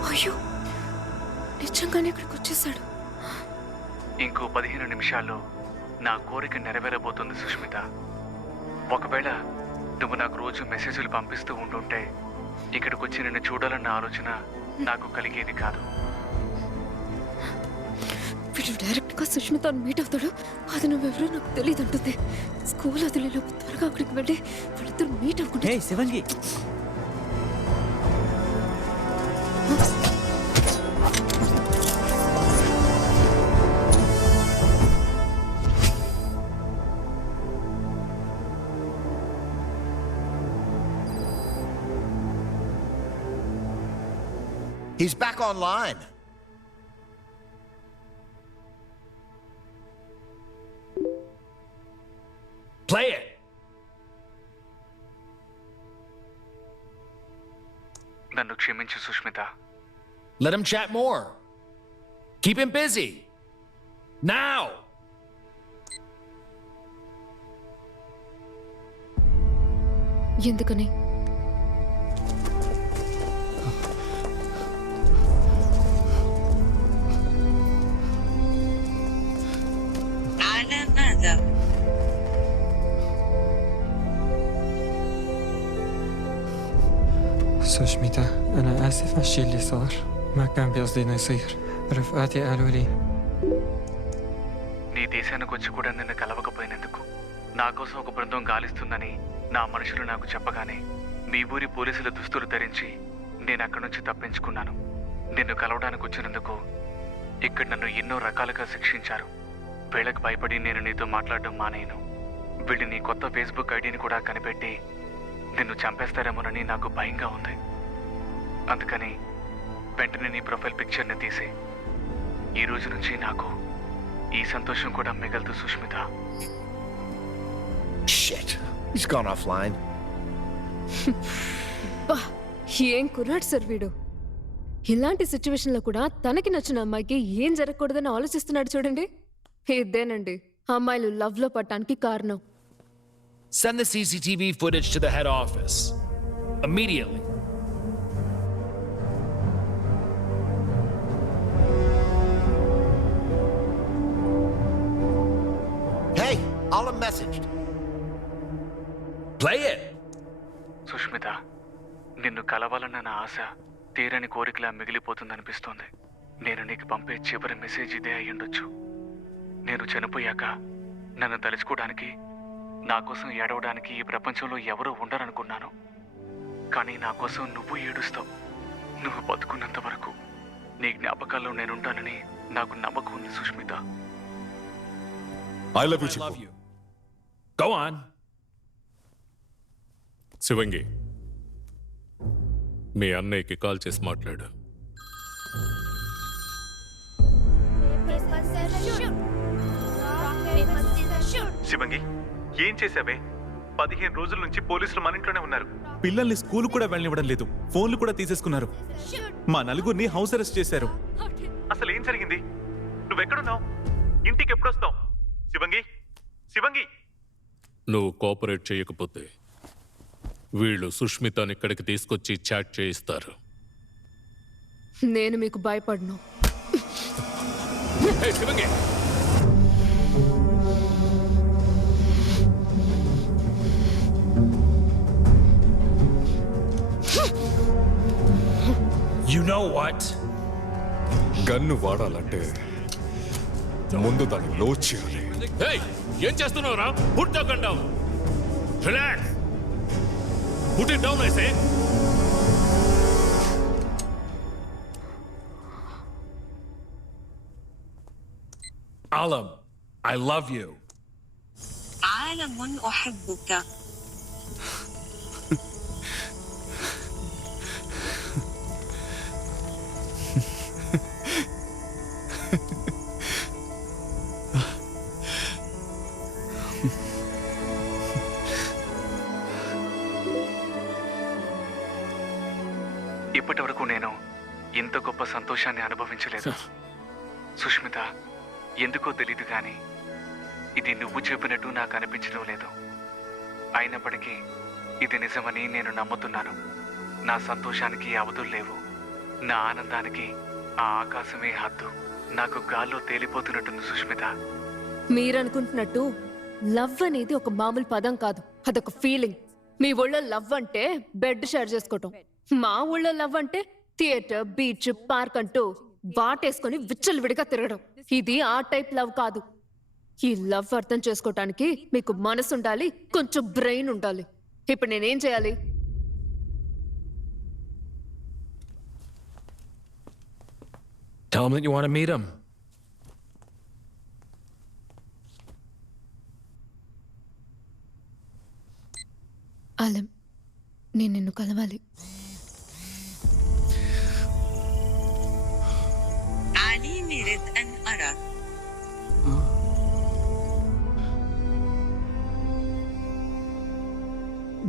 అయ్యో నిజంగానే ఇక్కడికి వచ్చేసాడు. ఇంకో 15 నిమిషాల్లో నా కోరిక నెరవేరబోతుంది సుష్మిత. ఒకవేళ నువ్వు నాకు రోజు మెసేజ్లు పంపిస్తూ ఉంటుంటే ఇక్కడికి వచ్చి నిన్ను చూడాలన్న ఆలోచన నాకు కలిగేది కాదు. వీడు డైరెక్ట్గా సుష్మిత మీట్ అవుతాడు. అది నువ్వెవరో నాకు తెలియదు అంటుంది. స్కూల్ వదిలేలోపు త్వరగా అక్కడికి వెళ్ళి వాళ్ళిద్దరు మీట్ అవ్వకుండా శివంగి He's back online. Play it. నన్ను క్షమించు Sushmita. Let him chat more. Keep him busy. Now. ఎందుకని? على ماذا؟ سوشميتا أنا آسف على الشي اللي صار ما كان بقصدي إنه يصير رفقاتي قالوا لي నీ దేశానికి వచ్చి కూడా నిన్ను కలవకపోయినందుకు నా కోసం ఒక బృందం గాలిస్తుందని నా మనుషులు నాకు చెప్పగానే మీ ఊరి పోలీసుల దుస్తులు ధరించి నేను అక్కడి నుంచి తప్పించుకున్నాను. నిన్ను కలవడానికి వచ్చినందుకు ఇక్కడ నన్ను ఎన్నో రకాలుగా శిక్షించారు. వీళ్ళకి భయపడి నేను నీతో మాట్లాడడం మానేయను. వీళ్ళు నీ కొత్త ఫేస్బుక్ ఐడిని కూడా కనిపెట్టి నిన్ను చంపేస్తారేమోనని నాకు భయంగా ఉంది. అందుకని వెంటనే నీ ప్రొఫైల్ పిక్చర్ని తీసి ఈ రోజు నుంచి నాకు ఈ సంతోషం కూడా మిగలదు Sushmita. Shit. He's gone offline. బా, ఏం కుర్రాడు సార్ వీడు. ఇలాంటి సిచ్యువేషన్లో కూడా తనకి నచ్చిన అమ్మాయికి ఏం జరగకూడదని ఆలోచిస్తున్నాడు చూడండి. ఇదేనండి అమ్మాయిలు లవ్ లో పడటానికి కారణం. Send the CCTV footage to the head office. Immediately. Hey, Alam messaged. Play it. Sushmita, నిన్ను కలవాలన్న నా ఆశ తీరని కోరికలా మిగిలిపోతుందనిపిస్తోంది. నేను నీకు పంపే చివరి మెసేజ్ ఇదే అయ్యుండొచ్చు. నేను చనిపోయాక నన్ను తలుచుకోవడానికి, నా కోసం ఏడవడానికి ఈ ప్రపంచంలో ఎవరూ ఉండరనుకున్నాను. కానీ నా కోసం నువ్వు ఏడుస్తావు. నువ్వు బతుకున్నంత వరకు నీ జ్ఞాపకాల్లో నేనుంటానని నాకు నమ్మకం ఉంది Sushmita. I love you. Go on. శివంగి, మీ అన్నయ్యకి కాల్ చేసి మాట్లాడు. శివంగి, ఏం చేసావే? 15 రోజుల నుంచి పోలీసులు మన ఇంట్లోనే ఉన్నారు. పిల్లల్ని స్కూల్ కూడా వెళ్ళనివ్వడం లేదు. ఫోన్లు కూడా తీసేసుకున్నారు. మా నలుగురిని హౌస్ అరెస్ట్ చేశారు. అసలు ఏం జరిగింది? నువ్వెక్కడున్నావు? ఇంటికి ఎప్పుడొస్తావు? శివంగి, శివంగి. నువ్వు కోఆపరేట్ చేయకపోతే వీళ్ళు సుష్మితని ఇక్కడికి తీసుకొచ్చి చాట్ చేయిస్తారు. నేను మీకు భయపడను. శివంగి, You know what? గన్ను వాడాలంటే ముందు దాన్ని లోడ్ చేయాలి. ఏం చేస్తున్నావురా? Put the gun down. Relax. Put it down, I say. Alam, I love you. عالم أحبك. ఇప్పటి వరకు నేను ఇంత గొప్ప సంతోషాన్ని అనుభవించలేదు సుష్మిత. ఎందుకో తెలీదు కానీ ఇది నువ్వు చెప్పినట్టు నాకు అనిపించడం లేదు. అయినప్పటికీ ఇది నిజమని నేను నమ్ముతున్నాను. నా సంతోషానికి అవధులు లేవు. నా ఆనందానికి ఆ ఆకాశమే హద్దు. నాకు గాల్లో తేలిపోతున్నట్టుంది సుష్మిత. మీరనుకుంటున్నట్టు లవ్ అనేది ఒక మామూలు పదం కాదు, అదొక ఫీలింగ్. మీ ఊళ్ళో లవ్ అంటే బెడ్ షేర్ చేసుకోవటం. మా ఊళ్ళో లవ్ అంటే థియేటర్, బీచ్, పార్క్ అంటూ వాటేసుకొని విచ్చలవిడిగా తిరగడం. ఇది ఆ టైప్ లవ్ కాదు. ఈ లవ్ అర్థం చేసుకోవటానికి మీకు మనసు ఉండాలి, కొంచెం బ్రెయిన్ ఉండాలి. ఇప్పుడు నేనేం చేయాలి? Tell him that you want to meet him. Alam, నేను నిన్ను కలవాలి. علي نريد أن أراك.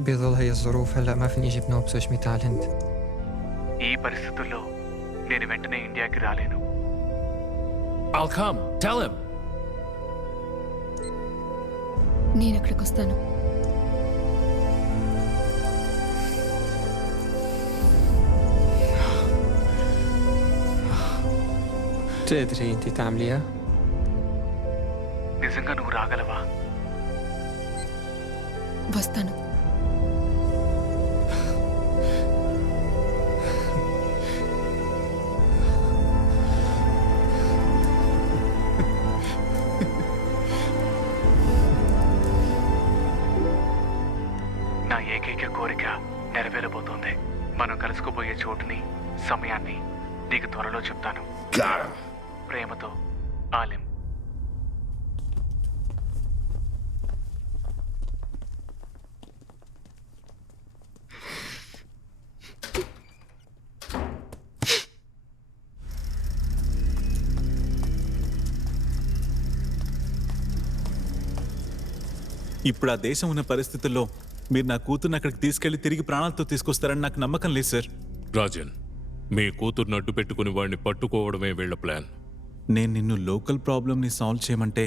بظل هي الظروف هلا ما فيني اجيب نوب سوشميتا على الهند. ఈ పరిస్థితుల్లో నేను వెంటనే ఇండియాకి రాలేను. I'll come. Tell him. నేను అక్కడికి వస్తాను. تدري انت تعمليها؟ నిజంగా నువ్వు రాగలవా? వస్తాను. నా ఏకైక కోరిక నెరవేరబోతోంది. మనం కలుసుకోబోయే చోటుని, సమయాన్ని నీకు త్వరలో చెప్తాను. ప్రేమతో, ఆలిం. ఇప్పుడు ఆ దేశం ఉన్న పరిస్థితుల్లో మీరు నా కూతుర్ని అక్కడికి తీసుకెళ్లి తిరిగి ప్రాణాలతో తీసుకొస్తారని నాకు నమ్మకం లేదు సార్. రాజన్, మీ కూతుర్ని అడ్డు పెట్టుకుని వాడిని పట్టుకోవడమే వీళ్ళ ప్లాన్. నేను నిన్ను లోకల్ ప్రాబ్లమ్ని సాల్వ్ చేయమంటే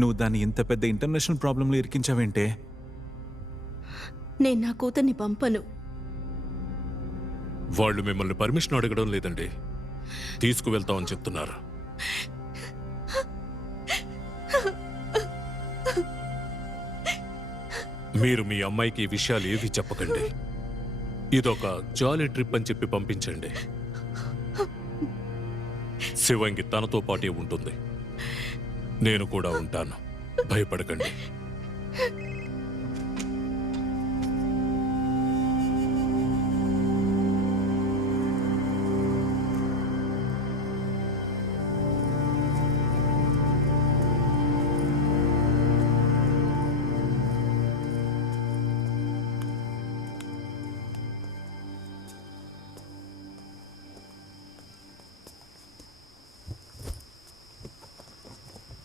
నువ్వు దాన్ని ఇంత పెద్ద ఇంటర్నేషనల్ ప్రాబ్లంలో ఇరికించావేంటే? నేను నా కూతుర్ని పంపను. వాళ్ళు మిమ్మల్ని పర్మిషన్ అడగడం లేదండి, తీసుకువెళ్తామని చెప్తున్నారు. మీరు మీ అమ్మాయికి ఈ విషయాలు ఏవి చెప్పకండి. ఇదొక జాలీ ట్రిప్ అని చెప్పి పంపించండి. శివంగి తనతో పాటే ఉంటుంది, నేను కూడా ఉంటాను. భయపడకండి.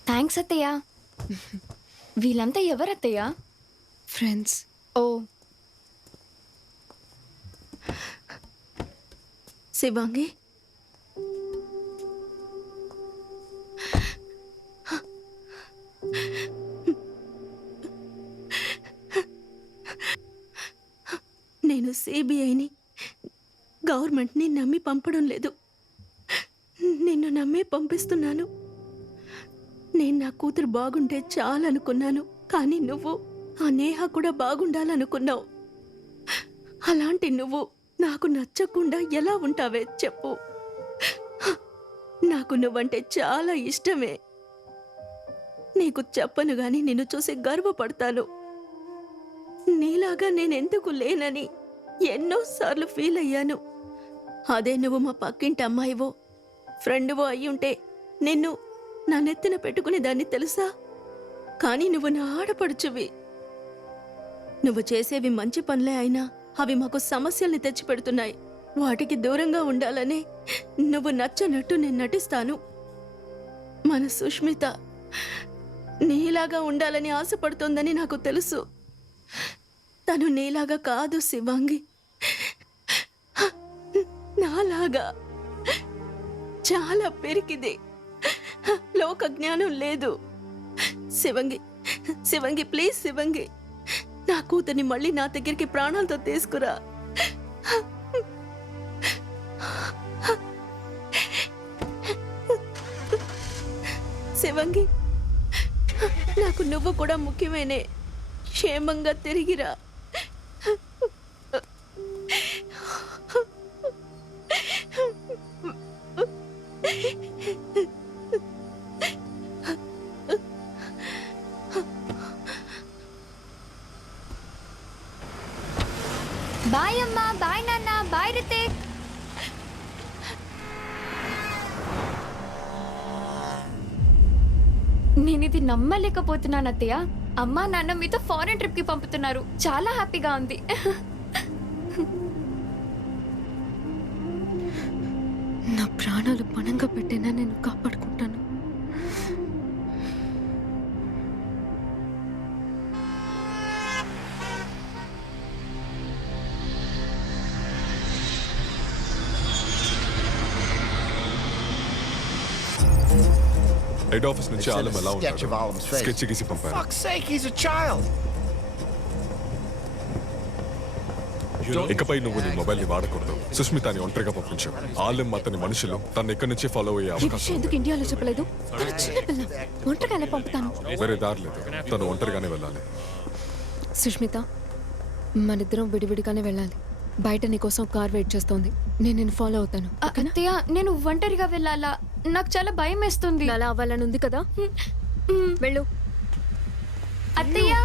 థ్యాంక్స్ అత్తయ్య. వీళ్ళంతా ఎవరత్తయ్య? ఫ్రెండ్స్. ఓ, శివాంగి, నేను సిబిఐని, గవర్నమెంట్ని నమ్మి పంపడం లేదు, నిన్ను నమ్మి పంపిస్తున్నాను. నేను నా కూతురు బాగుంటే చాలనుకున్నాను, కానీ నువ్వు ఆ నేహ కూడా బాగుండాలనుకున్నావు. అలాంటి నువ్వు నాకు నచ్చకుండా ఎలా ఉంటావే చెప్పు. నాకు నువ్వంటే చాలా ఇష్టమే. నీకు చెప్పను గాని నిన్ను చూసి గర్వపడతాను. నీలాగా నేనెందుకు లేనని ఎన్నోసార్లు ఫీల్ అయ్యాను. అదే నువ్వు మా పక్కింటి అమ్మాయివో, ఫ్రెండ్వో అయ్యుంటే నిన్ను నా నెత్తిన పెట్టుకునే దాన్ని తెలుసా? కానీ నువ్వు నా ఆడపడుచువి. నువ్వు చేసేవి మంచి పనులే అయినా అవి మాకు సమస్యల్ని తెచ్చిపెడుతున్నాయి. వాటికి దూరంగా ఉండాలని నువ్వు నచ్చనట్టు నేను నటిస్తాను. మన సుష్మిత నీలాగా ఉండాలని ఆశపడుతోందని నాకు తెలుసు. తను నీలాగా కాదు శివాంగి, నాలాగా చాలా పెరికిది, లోక జ్ఞానం లేదు. శివంగి, శివంగి, ప్లీజ్ శివంగి, నా కూతుర్ని మళ్ళీ నా దగ్గరికి ప్రాణాలతో తీసుకురా. శివంగి, నాకు నువ్వు కూడా ముఖ్యమేనే. క్షేమంగా తిరిగిరా. బాయ్ అమ్మా, బాయ్ నాన్న, బాయ్ రితిక్. నేను ఇది నమ్మలేకపోతున్నాను అత్తయ్య. అమ్మా నాన్న మీతో ఫారెన్ ట్రిప్ కి పంపుతున్నారు. చాలా హ్యాపీగా ఉంది. నా ప్రాణాలు పణంగా పెట్టినా నేను కాపాడుకుంటాను. హెడ్ ఆఫీస్ నుంచి ఆలం ఎలా Sketch of Alam's ఉంటాడు face. స్కెచ్ గీసి పంపారు. Fuck's sake, he's a child. ఇకపై నువ్వు నీ మొబైల్ ని వాడకూడదు. సుష్మితని ఒంటరిగా పంపించు. ఆలం అతని మనుషులు తను ఎక్కడి నుంచి ఫాలో అయ్యే ఈ అవకాశం విషయం ఎందుకు ఇండియాలో చెప్పలేదు? తను చిన్నపిల్ల, ఒంటరిగా ఎలా పంపుతాను? వేరే దారి లేదు. తను ఒంటరిగానే వెళ్ళాలి. సుష్మిత, మనిద్దరం విడివిడిగానే వెళ్ళాలి. బయట నీకోసం కార్ వెయిట్ చేస్తోంది. నేను నిన్ను ఫాలో అవుతాను. అత్తయ్య నేను ఒంటరిగా వెళ్ళాలా? నాకు చాలా భయం వేస్తుంది. అలా అవ్వాలని ఉంది కదా, వెళ్ళు. అత్తయ్య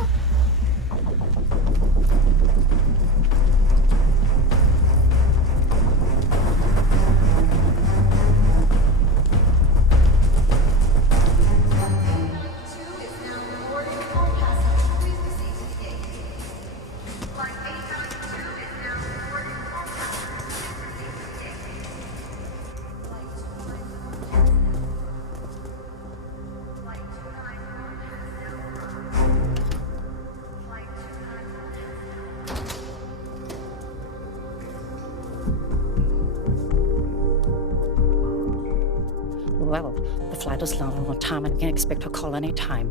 Well, the flight was landing on time and I can expect her call any time.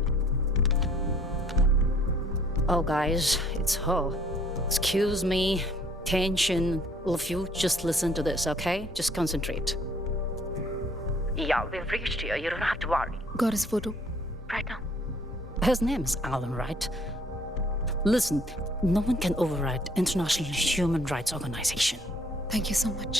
Oh, guys, it's her. Excuse me. Tension. All of you, just listen to this, okay? Just concentrate. Yeah, we've reached here. You don't have to worry. Got his photo. Right now. His name is Alan, right? Listen, no one can override International Human Rights Organization. Thank you so much.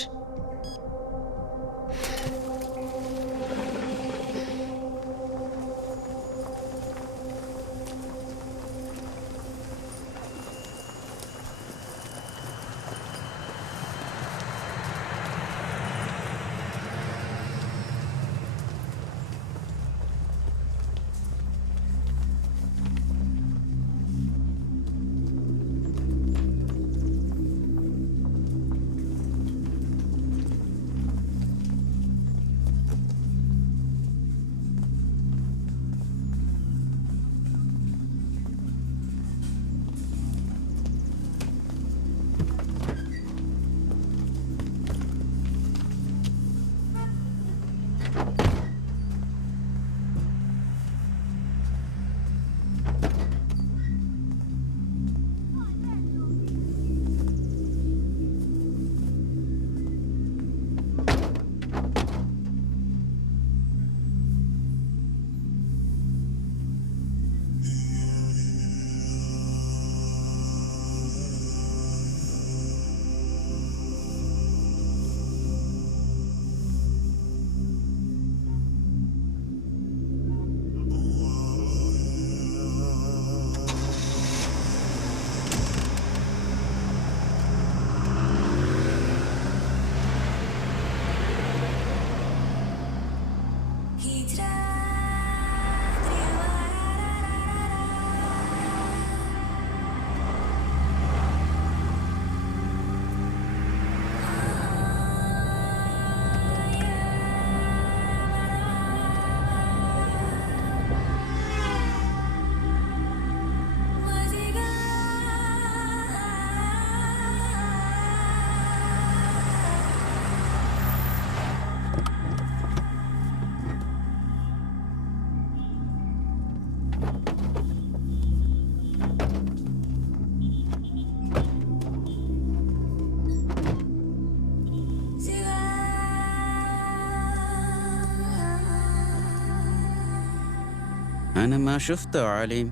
أنا ما شفته عالم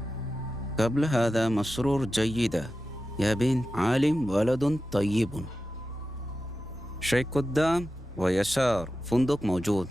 قبل هذا. مسرور جيدة يا بنت. عالم ولد طيب. شيء قدام ويسار فندق موجود.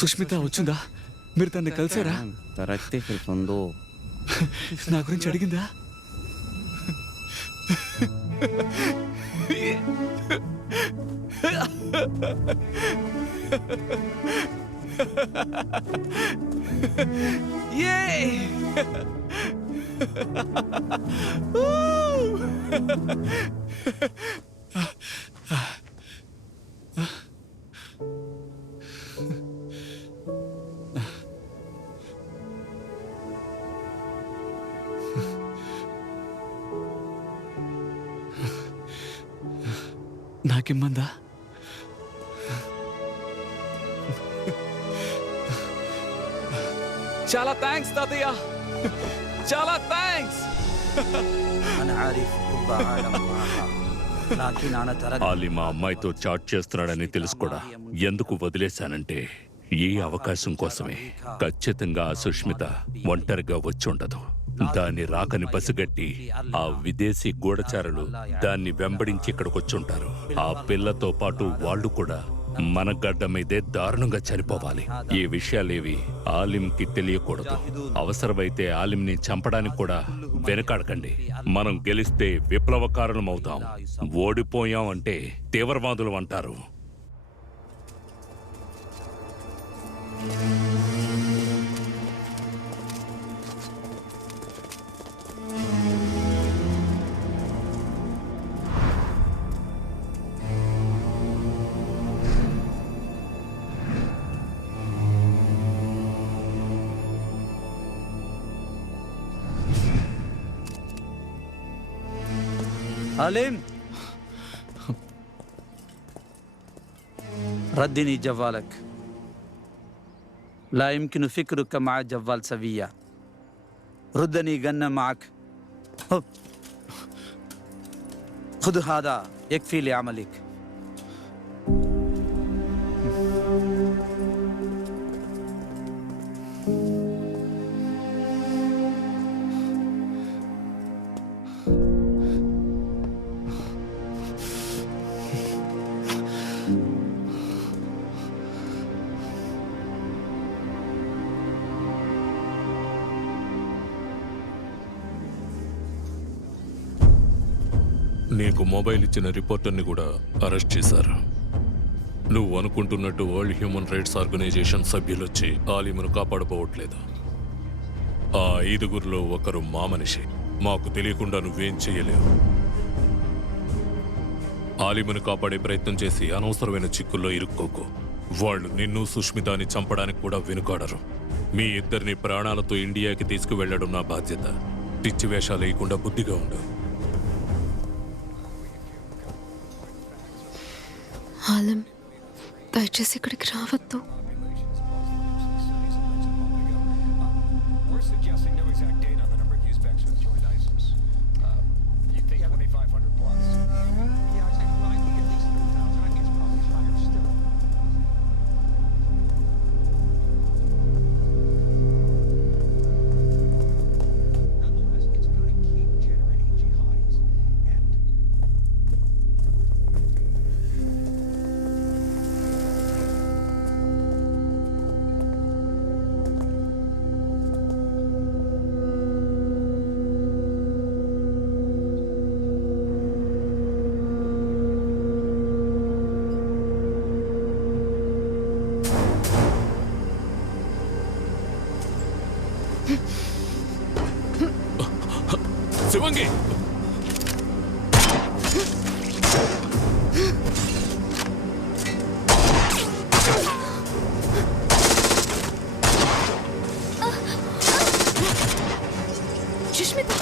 Sushmita వచ్చిందా? మీరు తన్ని కలిసారా? تركتي في الفندق. నా గురించి అడిగిందా? నాకిమ్మందా? చాలా thanks తాతయ్య, చాలా thanks. ఆలి మా అమ్మాయితో చాట్ చేస్తున్నాడని తెలుసు కూడా ఎందుకు వదిలేశానంటే ఈ అవకాశం కోసమే. ఖచ్చితంగా ఆ సుష్మిత ఒంటరిగా వచ్చి ఉండదు. దాన్ని రాకని పసిగట్టి ఆ విదేశీ గూఢచారులు దాన్ని వెంబడించి ఇక్కడికి వచ్చుంటారు. ఆ పిల్లతో పాటు వాళ్ళు కూడా మన గడ్డ మీదే దారుణంగా చనిపోవాలి. ఈ విషయాలేవి ఆలింకి తెలియకూడదు. అవసరమైతే ఆలింని చంపడానికి కూడా వెనకాడకండి. మనం గెలిస్తే విప్లవకారులం అవుతాం, ఓడిపోయాం అంటే తీవ్రవాదులు అంటారు. علم ردني جوالك. لا يمكن فكرك مع جوال سوية. ردني جنة معك. خذ هذا يكفي لعملك. నీకు మొబైల్ ఇచ్చిన రిపోర్టర్ని కూడా అరెస్ట్ చేశారు. నువ్వు అనుకుంటున్నట్టు వరల్డ్ హ్యూమన్ రైట్స్ ఆర్గనైజేషన్ సభ్యులొచ్చి ఆలిమును కాపాడుకోవట్లేదు. ఆ 5గురిలో ఒకరు మా మనిషి. మాకు తెలియకుండా నువ్వేం చేయలేవు. ఆలిమును కాపాడే ప్రయత్నం చేసి అనవసరమైన చిక్కుల్లో ఇరుక్కోకు. వాళ్ళు నిన్ను సుష్మితాని చంపడానికి కూడా వెనుకాడరు. మీ ఇద్దరిని ప్రాణాలతో ఇండియాకి తీసుకువెళ్లడం నా బాధ్యత. పిచ్చి వేషాలు లేకుండా బుద్ధిగా ఉండు. ఆలం, దయచేసి ఇక్కడికి రావద్దు. శివంగి, సుష్మిత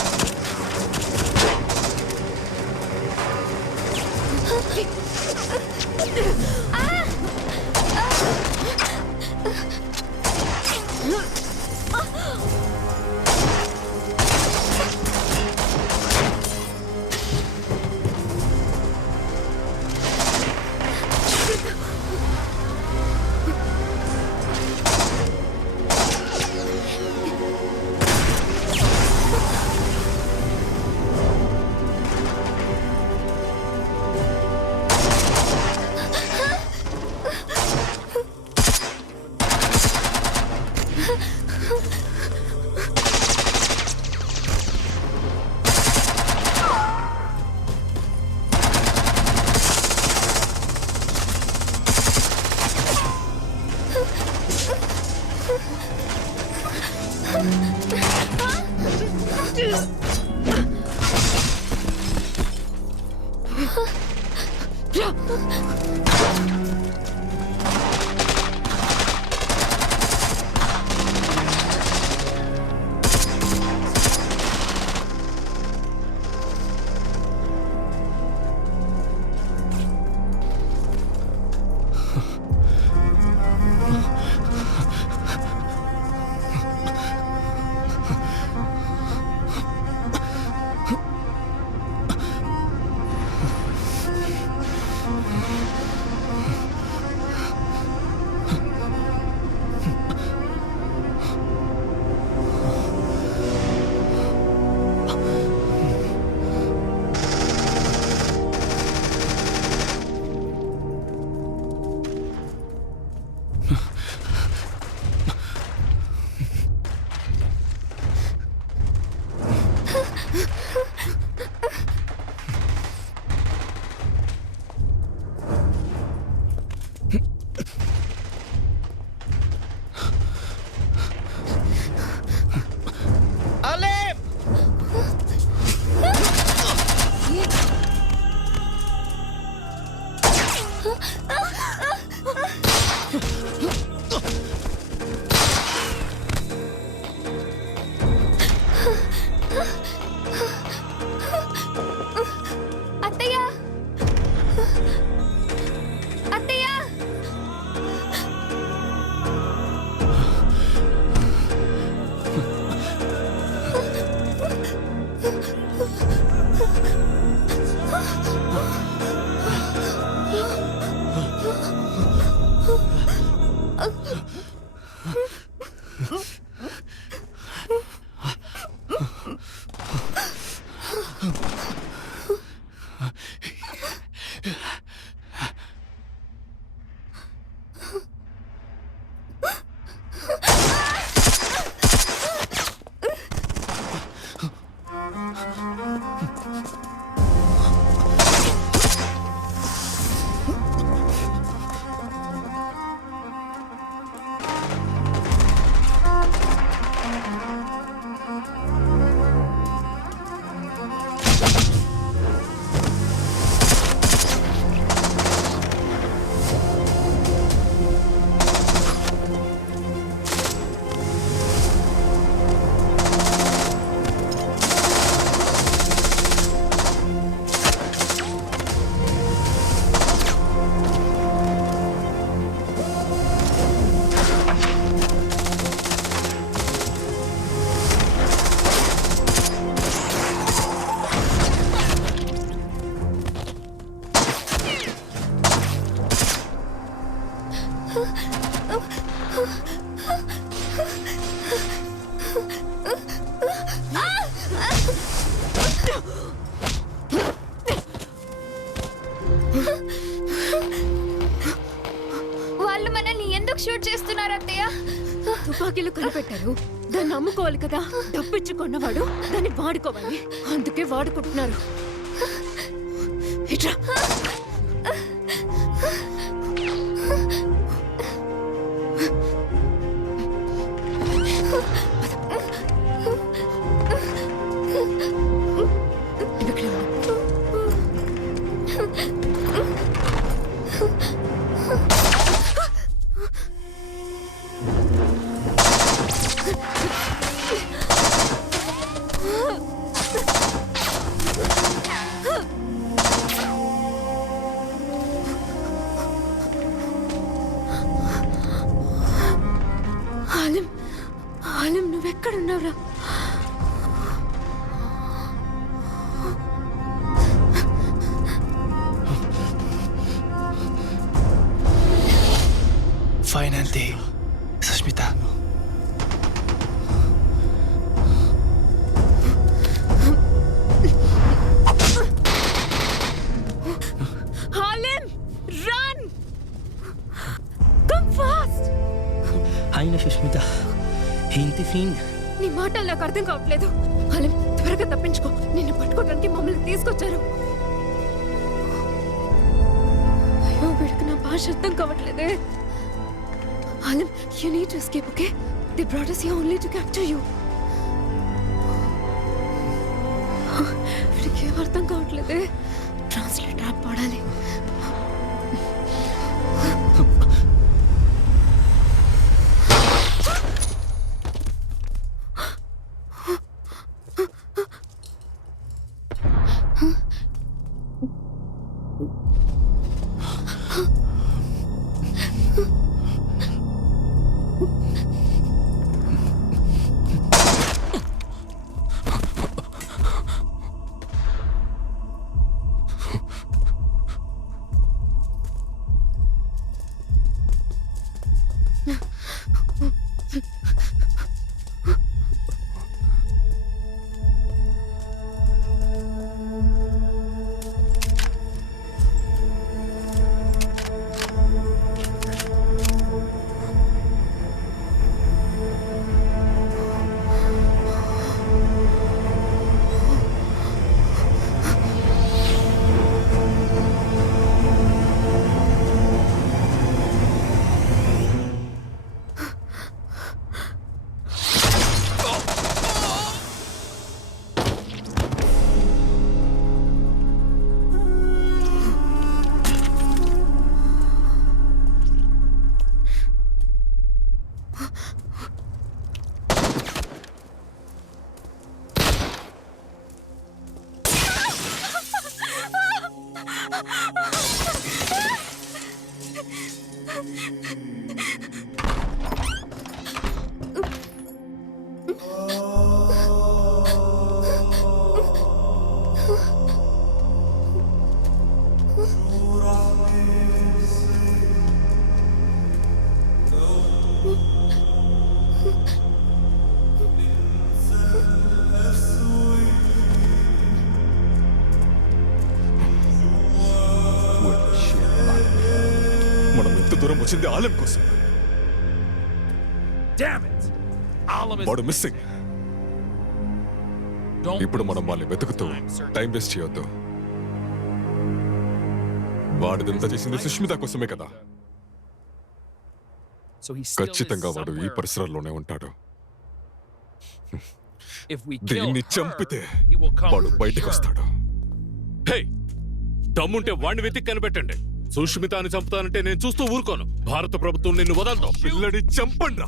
వాళ్ళు మనల్ని ఎందుకు షూట్ చేస్తున్నారు అత్తయ్య? తుపాకీలు కనిపెట్టారు, దాన్ని అమ్ముకోవాలి కదా. డబ్బిచ్చుకున్నవాడు దాన్ని వాడుకోవాలి, అందుకే వాడుకుంటున్నారు. ఇట్రా. ولدي سشميتا. Halim, run! Come fast! أين سشميتا؟ أنت فين؟ నీ మాటలు నాకు అర్థం కావట్లేదు. హలీం, త్వరగా తప్పించుకో. నిన్ను పట్టుకోవడానికి మమ్మల్ని తీసుకొచ్చారు. అయ్యో, వీడికి నా భాష అర్థం కావట్లేదే. Haleem, you need to escape, okay? They brought us here only to capture you. వీడికి ఏం అర్థం కావట్లేదే. ట్రాన్స్లేట్ యాప్ వాడాలి. మనం ఇంత దూరం వచ్చింది ఆలం కోసం. వాడు మిస్సింగ్. ఇప్పుడు మనం వాళ్ళని వెతుకుతూ టైం వేస్ట్ చేయొద్దు. వాడిదంతా చేసింది సుష్మిత కోసమే కదా. ఖచ్చితంగా వాడు ఈ పరిసరాల్లోనే ఉంటాడు. దీన్ని చంపితే వాడు బయటకు వస్తాడు. హే, దమ్ముంటే వాడిని వెతికి కనిపెట్టండి. సుష్మితాని చంపుతానంటే నేను చూస్తూ ఊరుకోను. భారత ప్రభుత్వం నిన్ను వదలదు. పిల్లడి చంపండి.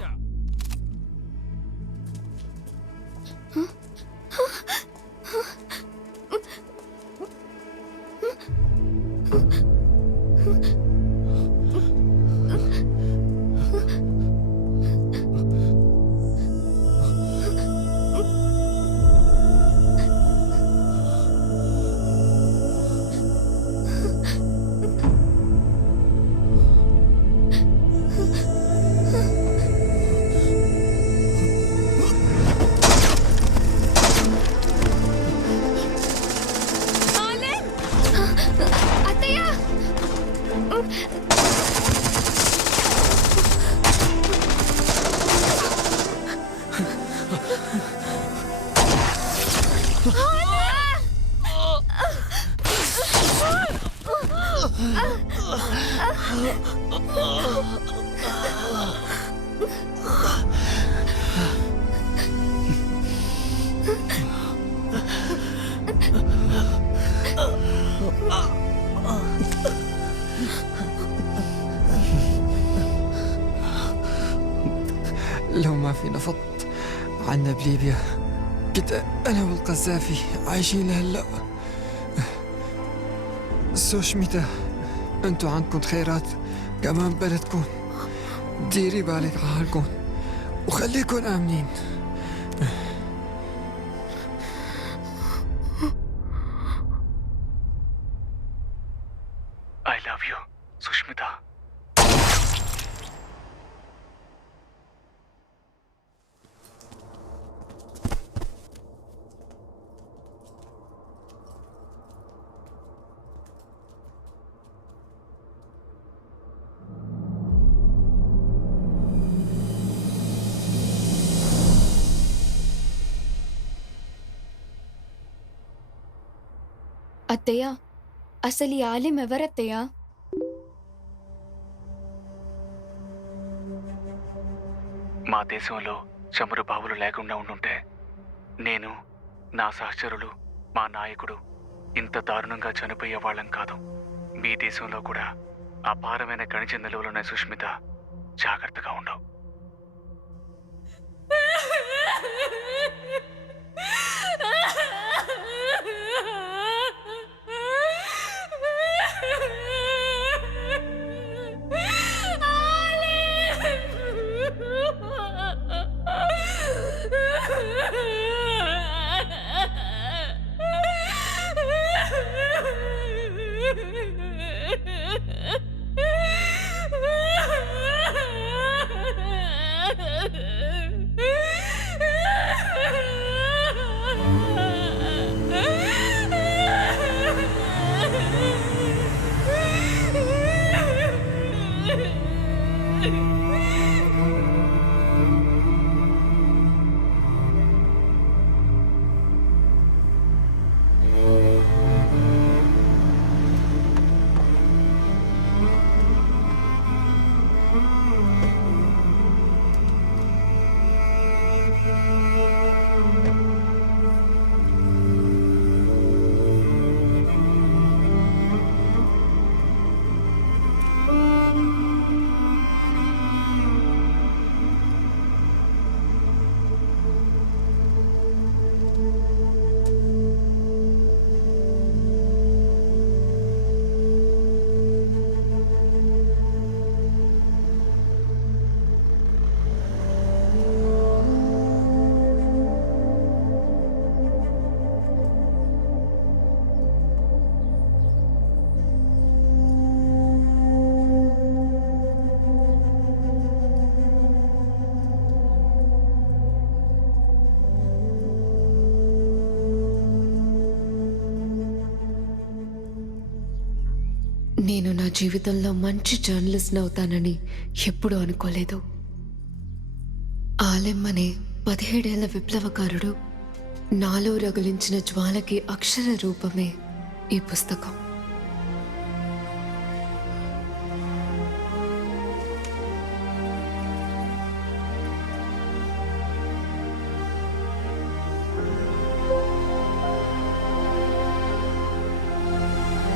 لو ما في نفط عنا بليبيا كنت أنا والقذافي عايشين لهلا. سوشميتا، انتو عندكم خيرات كمان بلدكم. ديري بالك على حالكم وخليكم آمنين. I love you, Sushmita. అత్తయ్య అసలు ఈ ఆలిం ఎవరత్తయ్య? మా దేశంలో చమురు బావులు లేకుండా ఉండుంటే నేను, నా సహచరులు, మా నాయకుడు ఇంత దారుణంగా చనిపోయే వాళ్ళం కాదు. మీ దేశంలో కూడా అపారమైన ఖనిజ నిల్వలున్నాయి సుష్మిత. జాగ్రత్తగా ఉండవు. నేను నా జీవితంలో మంచి జర్నలిస్ట్ అవుతానని ఎప్పుడూ అనుకోలేదు. ఆలెం అనే 17 ఏళ్ల విప్లవకారుడు నాలో రగిలించిన జ్వాలకి అక్షర రూపమే ఈ పుస్తకం.